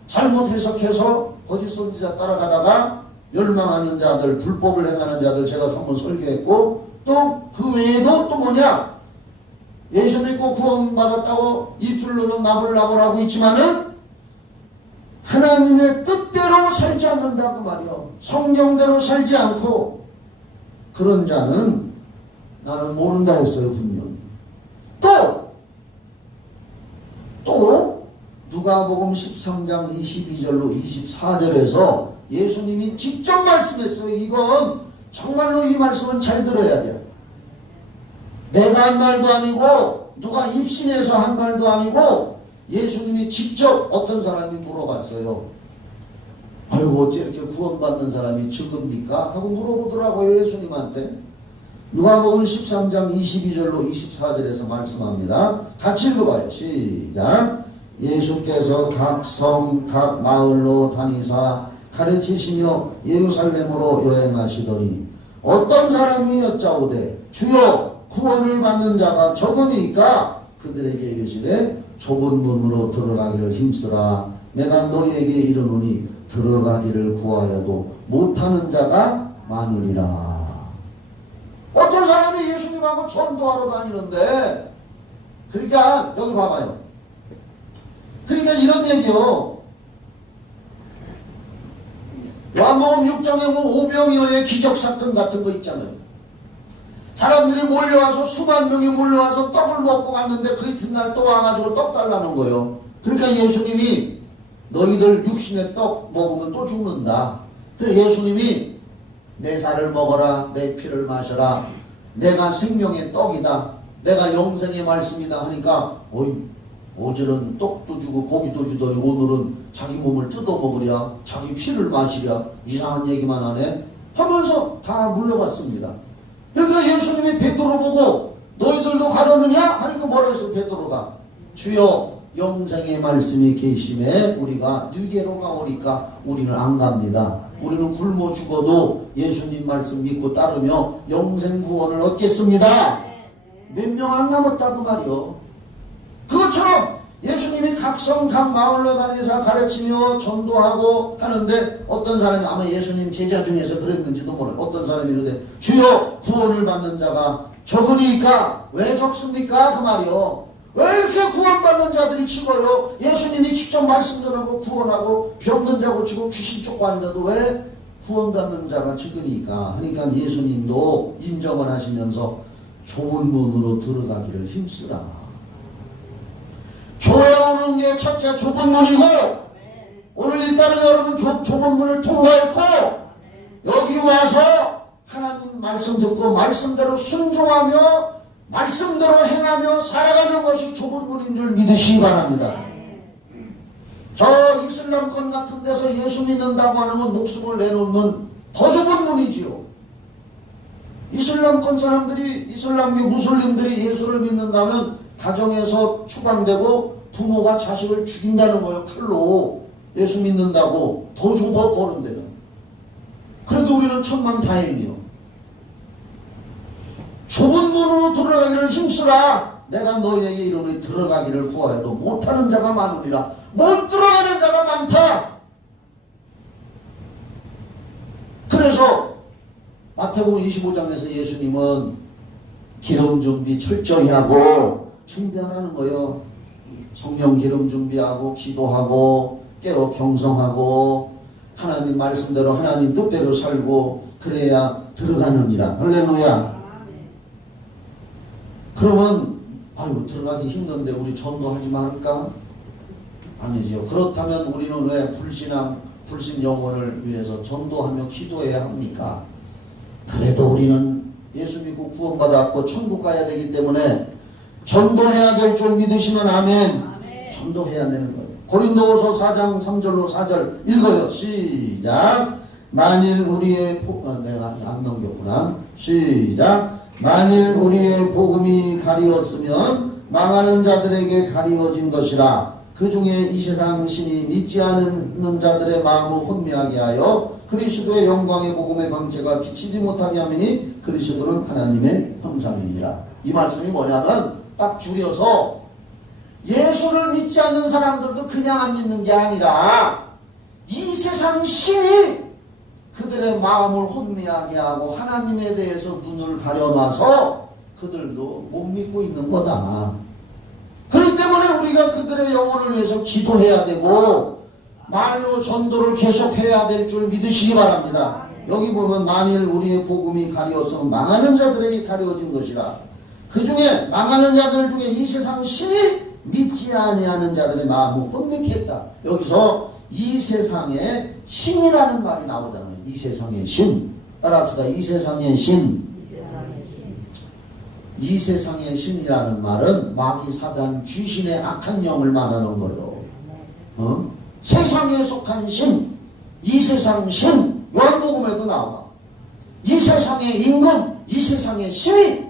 잘못 해석해서 거짓 선지자 따라가다가 멸망하는 자들, 불법을 행하는 자들 제가 한번 설교했고 또 그 외에도 또 뭐냐? 예수 믿고 구원받았다고 입술로는 나불나불 하고 있지만은 하나님의 뜻대로 살지 않는다 그 말이요. 성경대로 살지 않고 그런 자는 나는 모른다 했어요 분명히. 또 누가복음 13장 22절로 24절에서 예수님이 직접 말씀했어요. 이건 정말로 이 말씀은 잘 들어야 돼요. 내가 한 말도 아니고 누가 입신해서 한 말도 아니고 예수님이 직접 어떤 사람이 물어봤어요. 아이고 어째 이렇게 구원받는 사람이 적습니까? 하고 물어보더라고요 예수님한테. 누가복음 13장 22절로 24절에서 말씀합니다. 같이 읽어봐요. 시작. 예수께서 각 성, 각 마을로 다니사 가르치시며 예루살렘으로 여행하시더니 어떤 사람이 여짜오되 주여 구원을 받는 자가 적으니까 그들에게 이르시되 좁은 문으로 들어가기를 힘쓰라. 내가 너희에게 이르노니 들어가기를 구하여도 못하는 자가 많으리라. 어떤 사람이 예수님하고 전도하러 다니는데 그러니까 여기 봐봐요. 그러니까 이런 얘기요. 요한복음 6장에 보면 오병이어의 기적사건 같은 거 있잖아요. 사람들이 몰려와서 수만 명이 몰려와서 떡을 먹고 갔는데 그 이튿날 또 와가지고 떡 달라는 거예요. 그러니까 예수님이 너희들 육신의 떡 먹으면 또 죽는다. 그래서 예수님이 내 살을 먹어라, 내 피를 마셔라, 내가 생명의 떡이다, 내가 영생의 말씀이다 하니까 어제는 떡도 주고 고기도 주더니 오늘은 자기 몸을 뜯어먹으랴, 자기 피를 마시랴, 이상한 얘기만 하네 하면서 다 물러갔습니다. 그러니까 예수님이 베드로 보고 너희들도 가려느냐 하니까 뭐라 했어? 베드로가 주여 영생의 말씀이 계심에 우리가 뉴게로 가오니까 우리는 안 갑니다. 우리는 굶어 죽어도 예수님 말씀 믿고 따르며 영생 구원을 얻겠습니다. 몇 명 안 남았다 그 말이요. 그것처럼 예수님이 각성 각 마을로 다니면서 가르치며 전도하고 하는데 어떤 사람이 아마 예수님 제자 중에서 그랬는지도 모르. 어떤 사람이 이러되 주여 구원을 받는 자가 적으니까 왜 적습니까? 그 말이요. 왜 이렇게 구원받는 자들이 죽어요? 예수님이 직접 말씀 전하고 구원하고 병든 자 고치고 귀신 쫓고하는데도 왜 구원받는 자가 적으니까? 그러니까 예수님도 인정을 하시면서 좁은 문으로 들어가기를 힘쓰라. 교회 오는 게 첫째 좁은 문이고, 오늘 일단은 여러분 좁은 문을 통과했고 여기 와서 하나님 말씀 듣고 말씀대로 순종하며 말씀대로 행하며 살아가는 것이 좁은 문인 줄 믿으시기 바랍니다. 저 이슬람권 같은 데서 예수 믿는다고 하는 건 목숨을 내놓는 더 좁은 문이지요. 이슬람권 사람들이, 이슬람교 무슬림들이 예수를 믿는다면 가정에서 추방되고 부모가 자식을 죽인다는 거예요. 칼로. 예수 믿는다고. 더 좁아 보는 데는. 그래도 우리는 천만다행이요. 좁은 문으로 들어가기를 힘쓰라. 내가 너희에게 이르노니 들어가기를 구하여도 못하는 자가 많으니라. 못 들어가는 자가 많다. 그래서 마태복음 25장에서 예수님은 기름 준비 철저히 하고 준비하라는 거예요. 성령 기름 준비하고 기도하고 깨어 경성하고 하나님 말씀대로 하나님 뜻대로 살고 그래야 들어가느니라. 할렐루야. 그러면 아이고 들어가기 힘든데 우리 전도하지 말까? 아니지요. 그렇다면 우리는 왜 불신 영혼을 위해서 전도하며 기도해야 합니까? 그래도 우리는 예수 믿고 구원받았고 천국 가야 되기 때문에 전도해야 될 줄 믿으시면 아멘. 전도해야 되는 거예요. 고린도후서 4장 3절로 4절 읽어요. 시작. 만일 우리의 내가 안 넘겼구나. 시작. 만일 우리의 복음이 가리웠으면 망하는 자들에게 가리워진 것이라. 그 중에 이 세상 신이 믿지 않는 자들의 마음을 혼미하게 하여 그리스도의 영광의 복음의 광채가 비치지 못하게 하미니 그리스도는 하나님의 형상이니라. 이 말씀이 뭐냐면 딱 줄여서 예수를 믿지 않는 사람들도 그냥 안 믿는 게 아니라 이 세상 신이 그들의 마음을 혼미하게 하고 하나님에 대해서 눈을 가려놔서 그들도 못 믿고 있는 거다. 그렇기 때문에 우리가 그들의 영혼을 위해서 기도해야 되고 말로 전도를 계속해야 될 줄 믿으시기 바랍니다. 여기 보면 만일 우리의 복음이 가려서 망하는 자들에게 가려진 것이라. 그 중에 망하는 자들 중에 이 세상 신이 믿지 아니하는 자들의 마음을 혼미케 했다. 여기서 이 세상의 신이라는 말이 나오잖아요. 이 세상의 신. 따라합시다. 이 세상의 신. 이 세상의 신이라는 말은 마귀 사단 귀신의 악한 영을 말하는 거예요. 세상에 속한 신, 이 세상 신, 요한복음에도 나와. 이 세상의 임금, 이 세상의 신이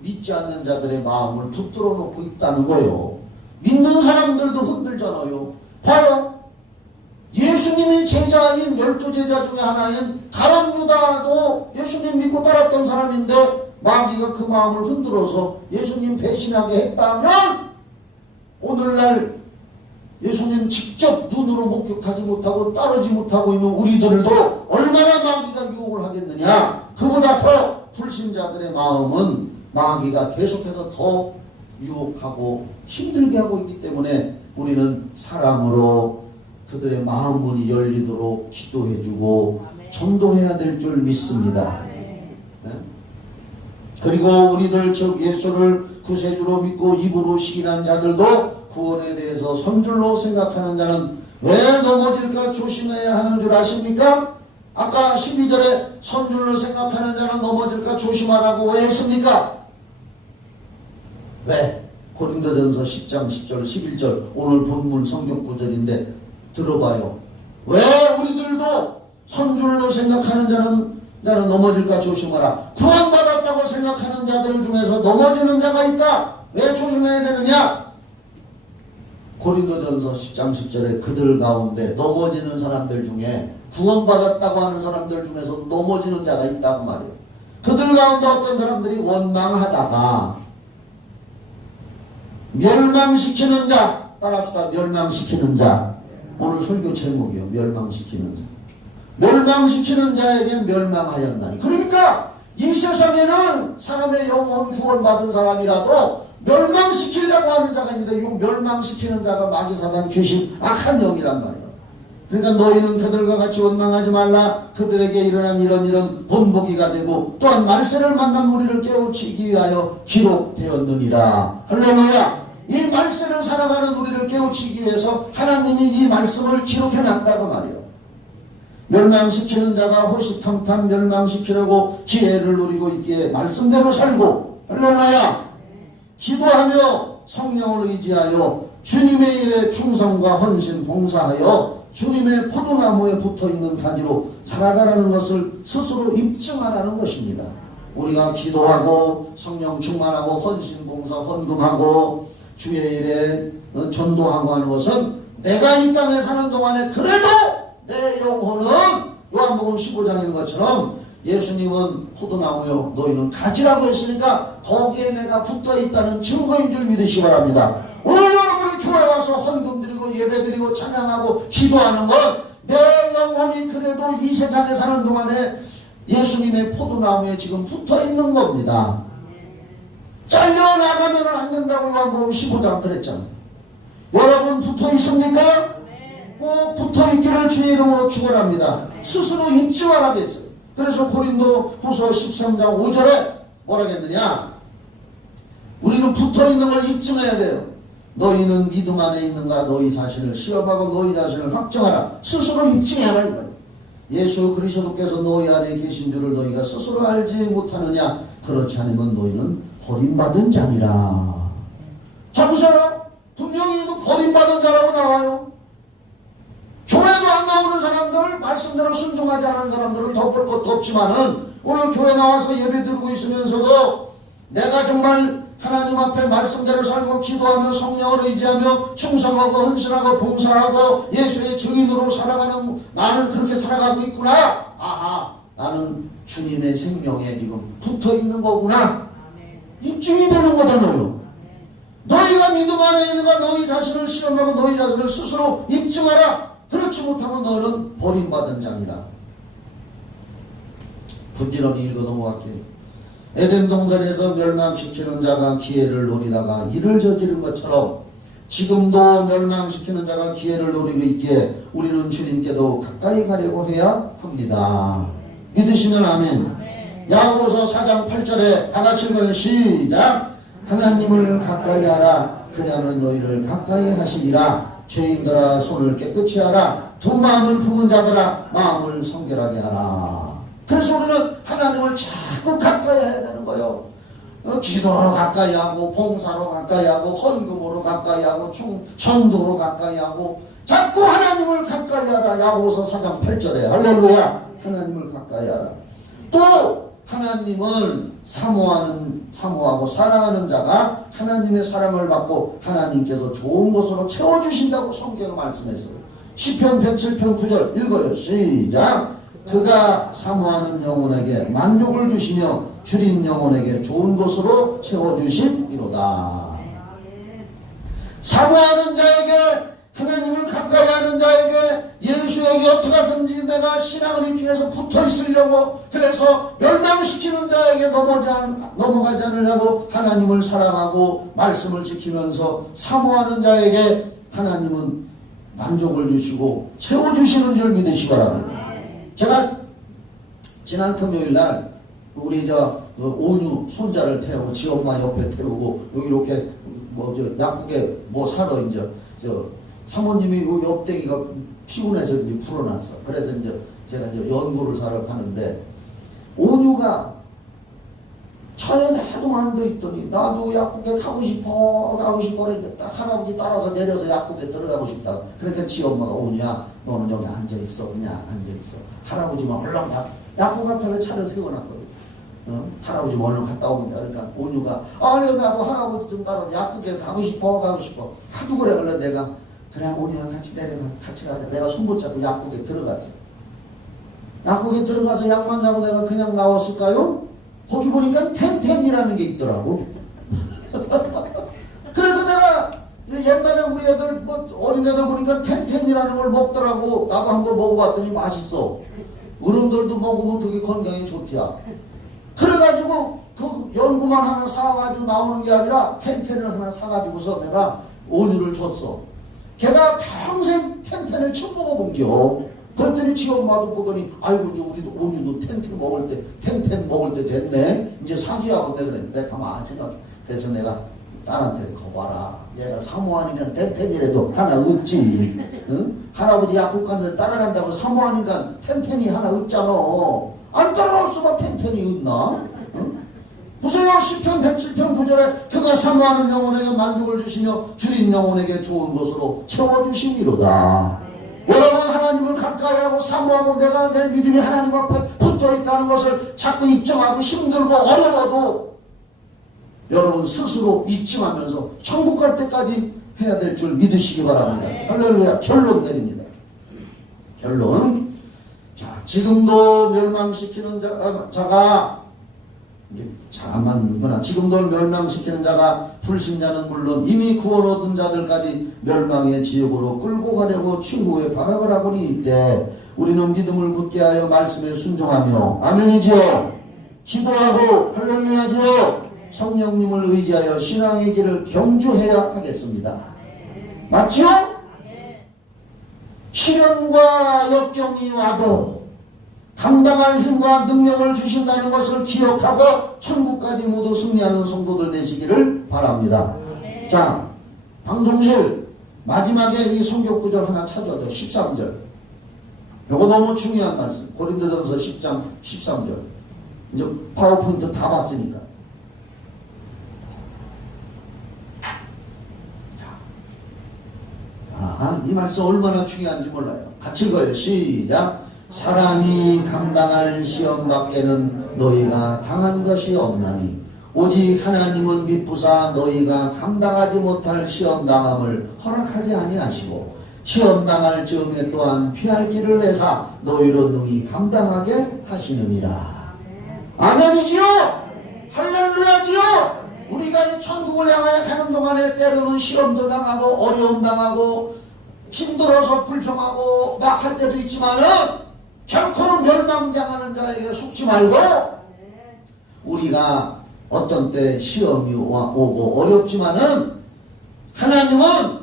믿지 않는 자들의 마음을 붙들어 놓고 있다는 거예요. 믿는 사람들도 흔들잖아요. 봐요. 예수님이 제자인 12제자 중에 하나인 가룟 유다도 예수님 믿고 따랐던 사람인데 마귀가 그 마음을 흔들어서 예수님 배신하게 했다면 오늘날 예수님 직접 눈으로 목격하지 못하고 따르지 못하고 있는 우리들도 얼마나 마귀가 유혹을 하겠느냐. 그보다 더 불신자들의 마음은 마귀가 계속해서 더 유혹하고 힘들게 하고 있기 때문에 우리는 사랑으로 그들의 마음 문이 열리도록 기도해주고 전도해야 될 줄 믿습니다. 네? 그리고 우리들 즉 예수를 구세주로 믿고 입으로 시인한 자들도 구원에 대해서 선줄로 생각하는 자는 왜 넘어질까 조심해야 하는 줄 아십니까? 아까 12절에 선줄로 생각하는 자는 넘어질까 조심하라고 왜 했습니까? 왜? 고린도전서 10장 10절 11절 오늘 본문 성경 구절인데 들어봐요. 왜 우리들도 선줄로 생각하는 자는 넘어질까 조심하라. 구원받았다고 생각하는 자들 중에서 넘어지는 자가 있다. 왜 조심해야 되느냐? 고린도전서 10장 10절에 그들 가운데 넘어지는 사람들 중에 구원받았다고 하는 사람들 중에서 넘어지는 자가 있다고 말이에요. 그들 가운데 어떤 사람들이 원망하다가 멸망시키는 자, 따라합시다. 멸망시키는 자. 오늘 설교 제목이요. 멸망시키는 자. 멸망시키는 자에게 멸망하였나니. 그러니까 이 세상에는 사람의 영혼 구원받은 사람이라도 멸망시키려고 하는 자가 있는데 이 멸망시키는 자가 마귀 사단 귀신 악한 영이란 말이에요. 그러니까 너희는 그들과 같이 원망하지 말라. 그들에게 일어난 이런 본보기가 되고 또한 말세를 만난 우리를 깨우치기 위하여 기록되었느니라. 할렐루야. 이 말세를 살아가는 우리를 깨우치기 위해서 하나님이 이 말씀을 기록해놨다고 말이에요. 멸망시키는 자가 호시탐탐 멸망시키려고 기회를 누리고 있기에 말씀대로 살고, 할렐루야. 기도하며 성령을 의지하여 주님의 일에 충성과 헌신 봉사하여 주님의 포도나무에 붙어있는 가지로 살아가라는 것을 스스로 입증하라는 것입니다. 우리가 기도하고 성령 충만하고 헌신 봉사 헌금하고 주의 일에 전도하고 하는 것은 내가 이 땅에 사는 동안에 그래도 내 영혼은 요한복음 15장인 것처럼 예수님은 포도나무요 너희는 가지라고 했으니까 거기에 내가 붙어있다는 증거인 줄 믿으시기 바랍니다. 오늘 여러분이 교회 와서 헌금 드리고 예배 드리고 찬양하고 기도하는 건 내 영혼이 그래도 이 세상에 사는 동안에 예수님의 포도나무에 지금 붙어있는 겁니다. 잘려나가면 안 된다고 요한복음 15장 그랬잖아요. 여러분 붙어있습니까? 꼭 붙어있기를 주의 이름으로 축원합니다. 스스로 입증하라고 했어요. 그래서 고린도 후서 13장 5절에 뭐라고 했느냐? 우리는 붙어있는 걸 입증해야 돼요. 너희는 믿음 안에 있는가? 너희 자신을 시험하고 너희 자신을 확정하라. 스스로 입증해라 이거예요. 예수 그리스도께서 너희 안에 계신 줄을 너희가 스스로 알지 못하느냐? 그렇지 않으면 너희는 버림받은 자니라. 자 보세요. 분명히 버림받은 자라고 나와요. 교회도 안 나오는 사람들, 말씀대로 순종하지 않은 사람들은 덮을 것도 없지만은 오늘 교회 나와서 예배 드리고 있으면서도 내가 정말 하나님 앞에 말씀대로 살고 기도하며 성령을 의지하며 충성하고 헌신하고 봉사하고 예수의 증인으로 살아가는 나는 그렇게 살아가고 있구나. 아하, 나는 주님의 생명에 지금 붙어있는 거구나. 입증이 되는 거잖아요. 너희가 믿음 안에 있는가? 너희 자신을 시험하고 너희 자신을 스스로 입증하라. 그렇지 못하면 너는 버림받은 자니라. 부지런히 읽어 넘어갈게요. 에덴 동산에서 멸망시키는 자가 기회를 노리다가 이를 저지른 것처럼 지금도 멸망시키는 자가 기회를 노리고 있기에 우리는 주님께도 가까이 가려고 해야 합니다. 믿으시면 아멘. 야고보서 4장 8절에 다 같이 읽어요. 시작. 하나님을 가까이 하라. 그리하면 너희를 가까이 하시리라. 죄인들아 손을 깨끗이 하라. 두 마음을 품은 자들아 마음을 성결하게 하라. 그래서 우리는 하나님을 자꾸 가까이 해야 되는 거예요. 기도로 가까이 하고 봉사로 가까이 하고 헌금으로 가까이 하고 전도로 가까이 하고 자꾸 하나님을 가까이 하라. 야고보서 4장 8절에 할렐루야. 하나님을 가까이 하라. 또 하나님을 사모하고 사랑하는 자가 하나님의 사랑을 받고 하나님께서 좋은 것으로 채워주신다고 성경에 말씀했어요. 시편 107편 9절 읽어요. 시작. 그가 사모하는 영혼에게 만족을 주시며 줄인 영혼에게 좋은 것으로 채워주심이로다. 사모하는 자에게 하나님을 가까이 하는 자에게 예수에게 어떻게든지 내가 신앙을 입증해서 붙어있으려고 그래서 멸망시키는 자에게 넘어가지 않으려고 하나님을 사랑하고 말씀을 지키면서 사모하는 자에게 하나님은 만족을 주시고 채워주시는 줄 믿으시기 바랍니다. 제가 지난 금요일날 우리 온유 손자를 태우고 지 엄마 옆에 태우고 여기 이렇게 약국에 사러 사모님이 요 옆댕이가 피곤해서 이제 불어났어. 그래서 이제 제가 이제 연고를 사러 가는데 온유가 차에 하도 앉아 있더니 나도 약국에 가고 싶어 그러니까 딱 할아버지 따라서 내려서 약국에 들어가고 싶다. 그러니까 지 엄마가 온유야 너는 여기 앉아 있어 그냥 앉아 있어. 할아버지만 얼른 약국 앞에 차를 세워놨거든. 할아버지 얼른 갔다 오면 돼. 그러니까 온유가 아니 나도 할아버지 좀 따라서 약국에 가고 싶어 하도 그래. 그래 내가 그래 온유야 같이 내려가 같이 가자. 내가 손 붙잡고 약국에 들어갔어. 약국에 들어가서 약만 사고 내가 그냥 나왔을까요? 거기 보니까 텐텐이라는 게 있더라고. 그래서 내가 옛날에 우리 애들 어린애들 보니까 텐텐이라는 걸 먹더라고. 나도 한번 먹어봤더니 맛있어. 어른들도 먹으면 그게 건강에 좋대야. 그래가지고 그 연구만 하나 사가지고 나오는 게 아니라 텐텐을 하나 사가지고서 내가 온유를 줬어. 걔가 평생 텐텐을 처음 먹어본겨. 그랬더니 지 엄마도 보더니 아이고 이제 우리도 온유도 텐텐 먹을 때 됐네. 이제 사주하건데 그래. 내가 가만 생각. 그래서 내가 딸한테 거봐라. 얘가 사모하니까 텐텐이라도 하나 없지. 응? 할아버지 약국 갔는데 따라간다고 사모하니까 텐텐이 하나 없잖아. 안 따라올 수가 텐텐이 없나? 응? 무서워 10편 107편 9절에 그가 사모하는 영혼에게 만족을 주시며 줄인 영혼에게 좋은 것으로 채워주시미로다. 여러분 하나님을 가까이하고 사모하고 내가 내 믿음이 하나님 앞에 붙어있다는 것을 자꾸 입증하고 힘들고 어려워도 여러분 스스로 입증하면서 천국 갈 때까지 해야 될 줄 믿으시기 바랍니다. 할렐루야. 결론 내립니다. 결론. 자, 지금도 멸망시키는 자가 잠깐만 지금도 멸망시키는 자가 불신자는 물론 이미 구원 얻은 자들까지 멸망의 지옥으로 끌고 가려고 추후에 발악을 하고니 이때 우리는 믿음을 굳게 하여 말씀에 순종하며 아멘이지요. 기도하고 할렐루야지요. 성령님을 의지하여 신앙의 길을 경주해야 하겠습니다. 맞지요? 시련과 역경이 와도 감당할 힘과 능력을 주신다는 것을 기억하고 천국까지 모두 승리하는 성도들 되시기를 바랍니다. 자, 방송실 마지막에 이 성경 구절 하나 찾아줘. 13절. 이거 너무 중요한 말씀. 고린도전서 10장 13절. 이제 파워포인트 다 봤으니까. 자, 이 말씀 얼마나 중요한지 몰라요. 같이 읽어요. 시작. 사람이 감당할 시험밖에는 너희가 당한 것이 없나니 오직 하나님은 미쁘사 너희가 감당하지 못할 시험당함을 허락하지 아니하시고 시험당할 즈음에 또한 피할 길을 내사 너희로 능히 감당하게 하시느니라. 아멘이지요? 할렐루야지요? 우리가 이 천국을 향하여 가는 동안에 때로는 시험도 당하고 어려움 당하고 힘들어서 불평하고 막 할 때도 있지만은 결코 멸망당하는 자에게 속지 말고 우리가 어떤 때 시험이 오고 어렵지만은 하나님은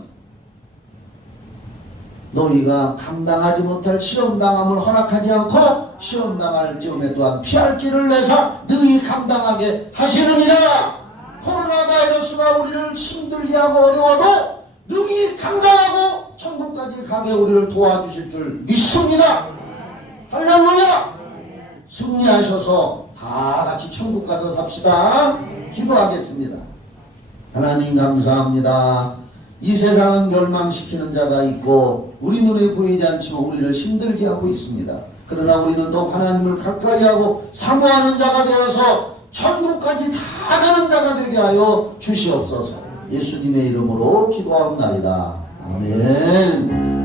너희가 감당하지 못할 시험당함을 허락하지 않고 시험당할 즈음에 또한 피할 길을 내서 너희 감당하게 하시느니라. 코로나 바이러스가 우리를 힘들게 하고 어려워도 능히 감당하고 천국까지 가게 우리를 도와주실 줄 믿습니다. 할렐루야! 승리하셔서 다 같이 천국 가서 삽시다. 기도하겠습니다. 하나님 감사합니다. 이 세상은 멸망시키는 자가 있고 우리 눈에 보이지 않지만 우리를 힘들게 하고 있습니다. 그러나 우리는 더 하나님을 가까이 하고 사모하는 자가 되어서 천국까지 다 가는 자가 되게 하여 주시옵소서. 예수님의 이름으로 기도하옵나이다. 아멘.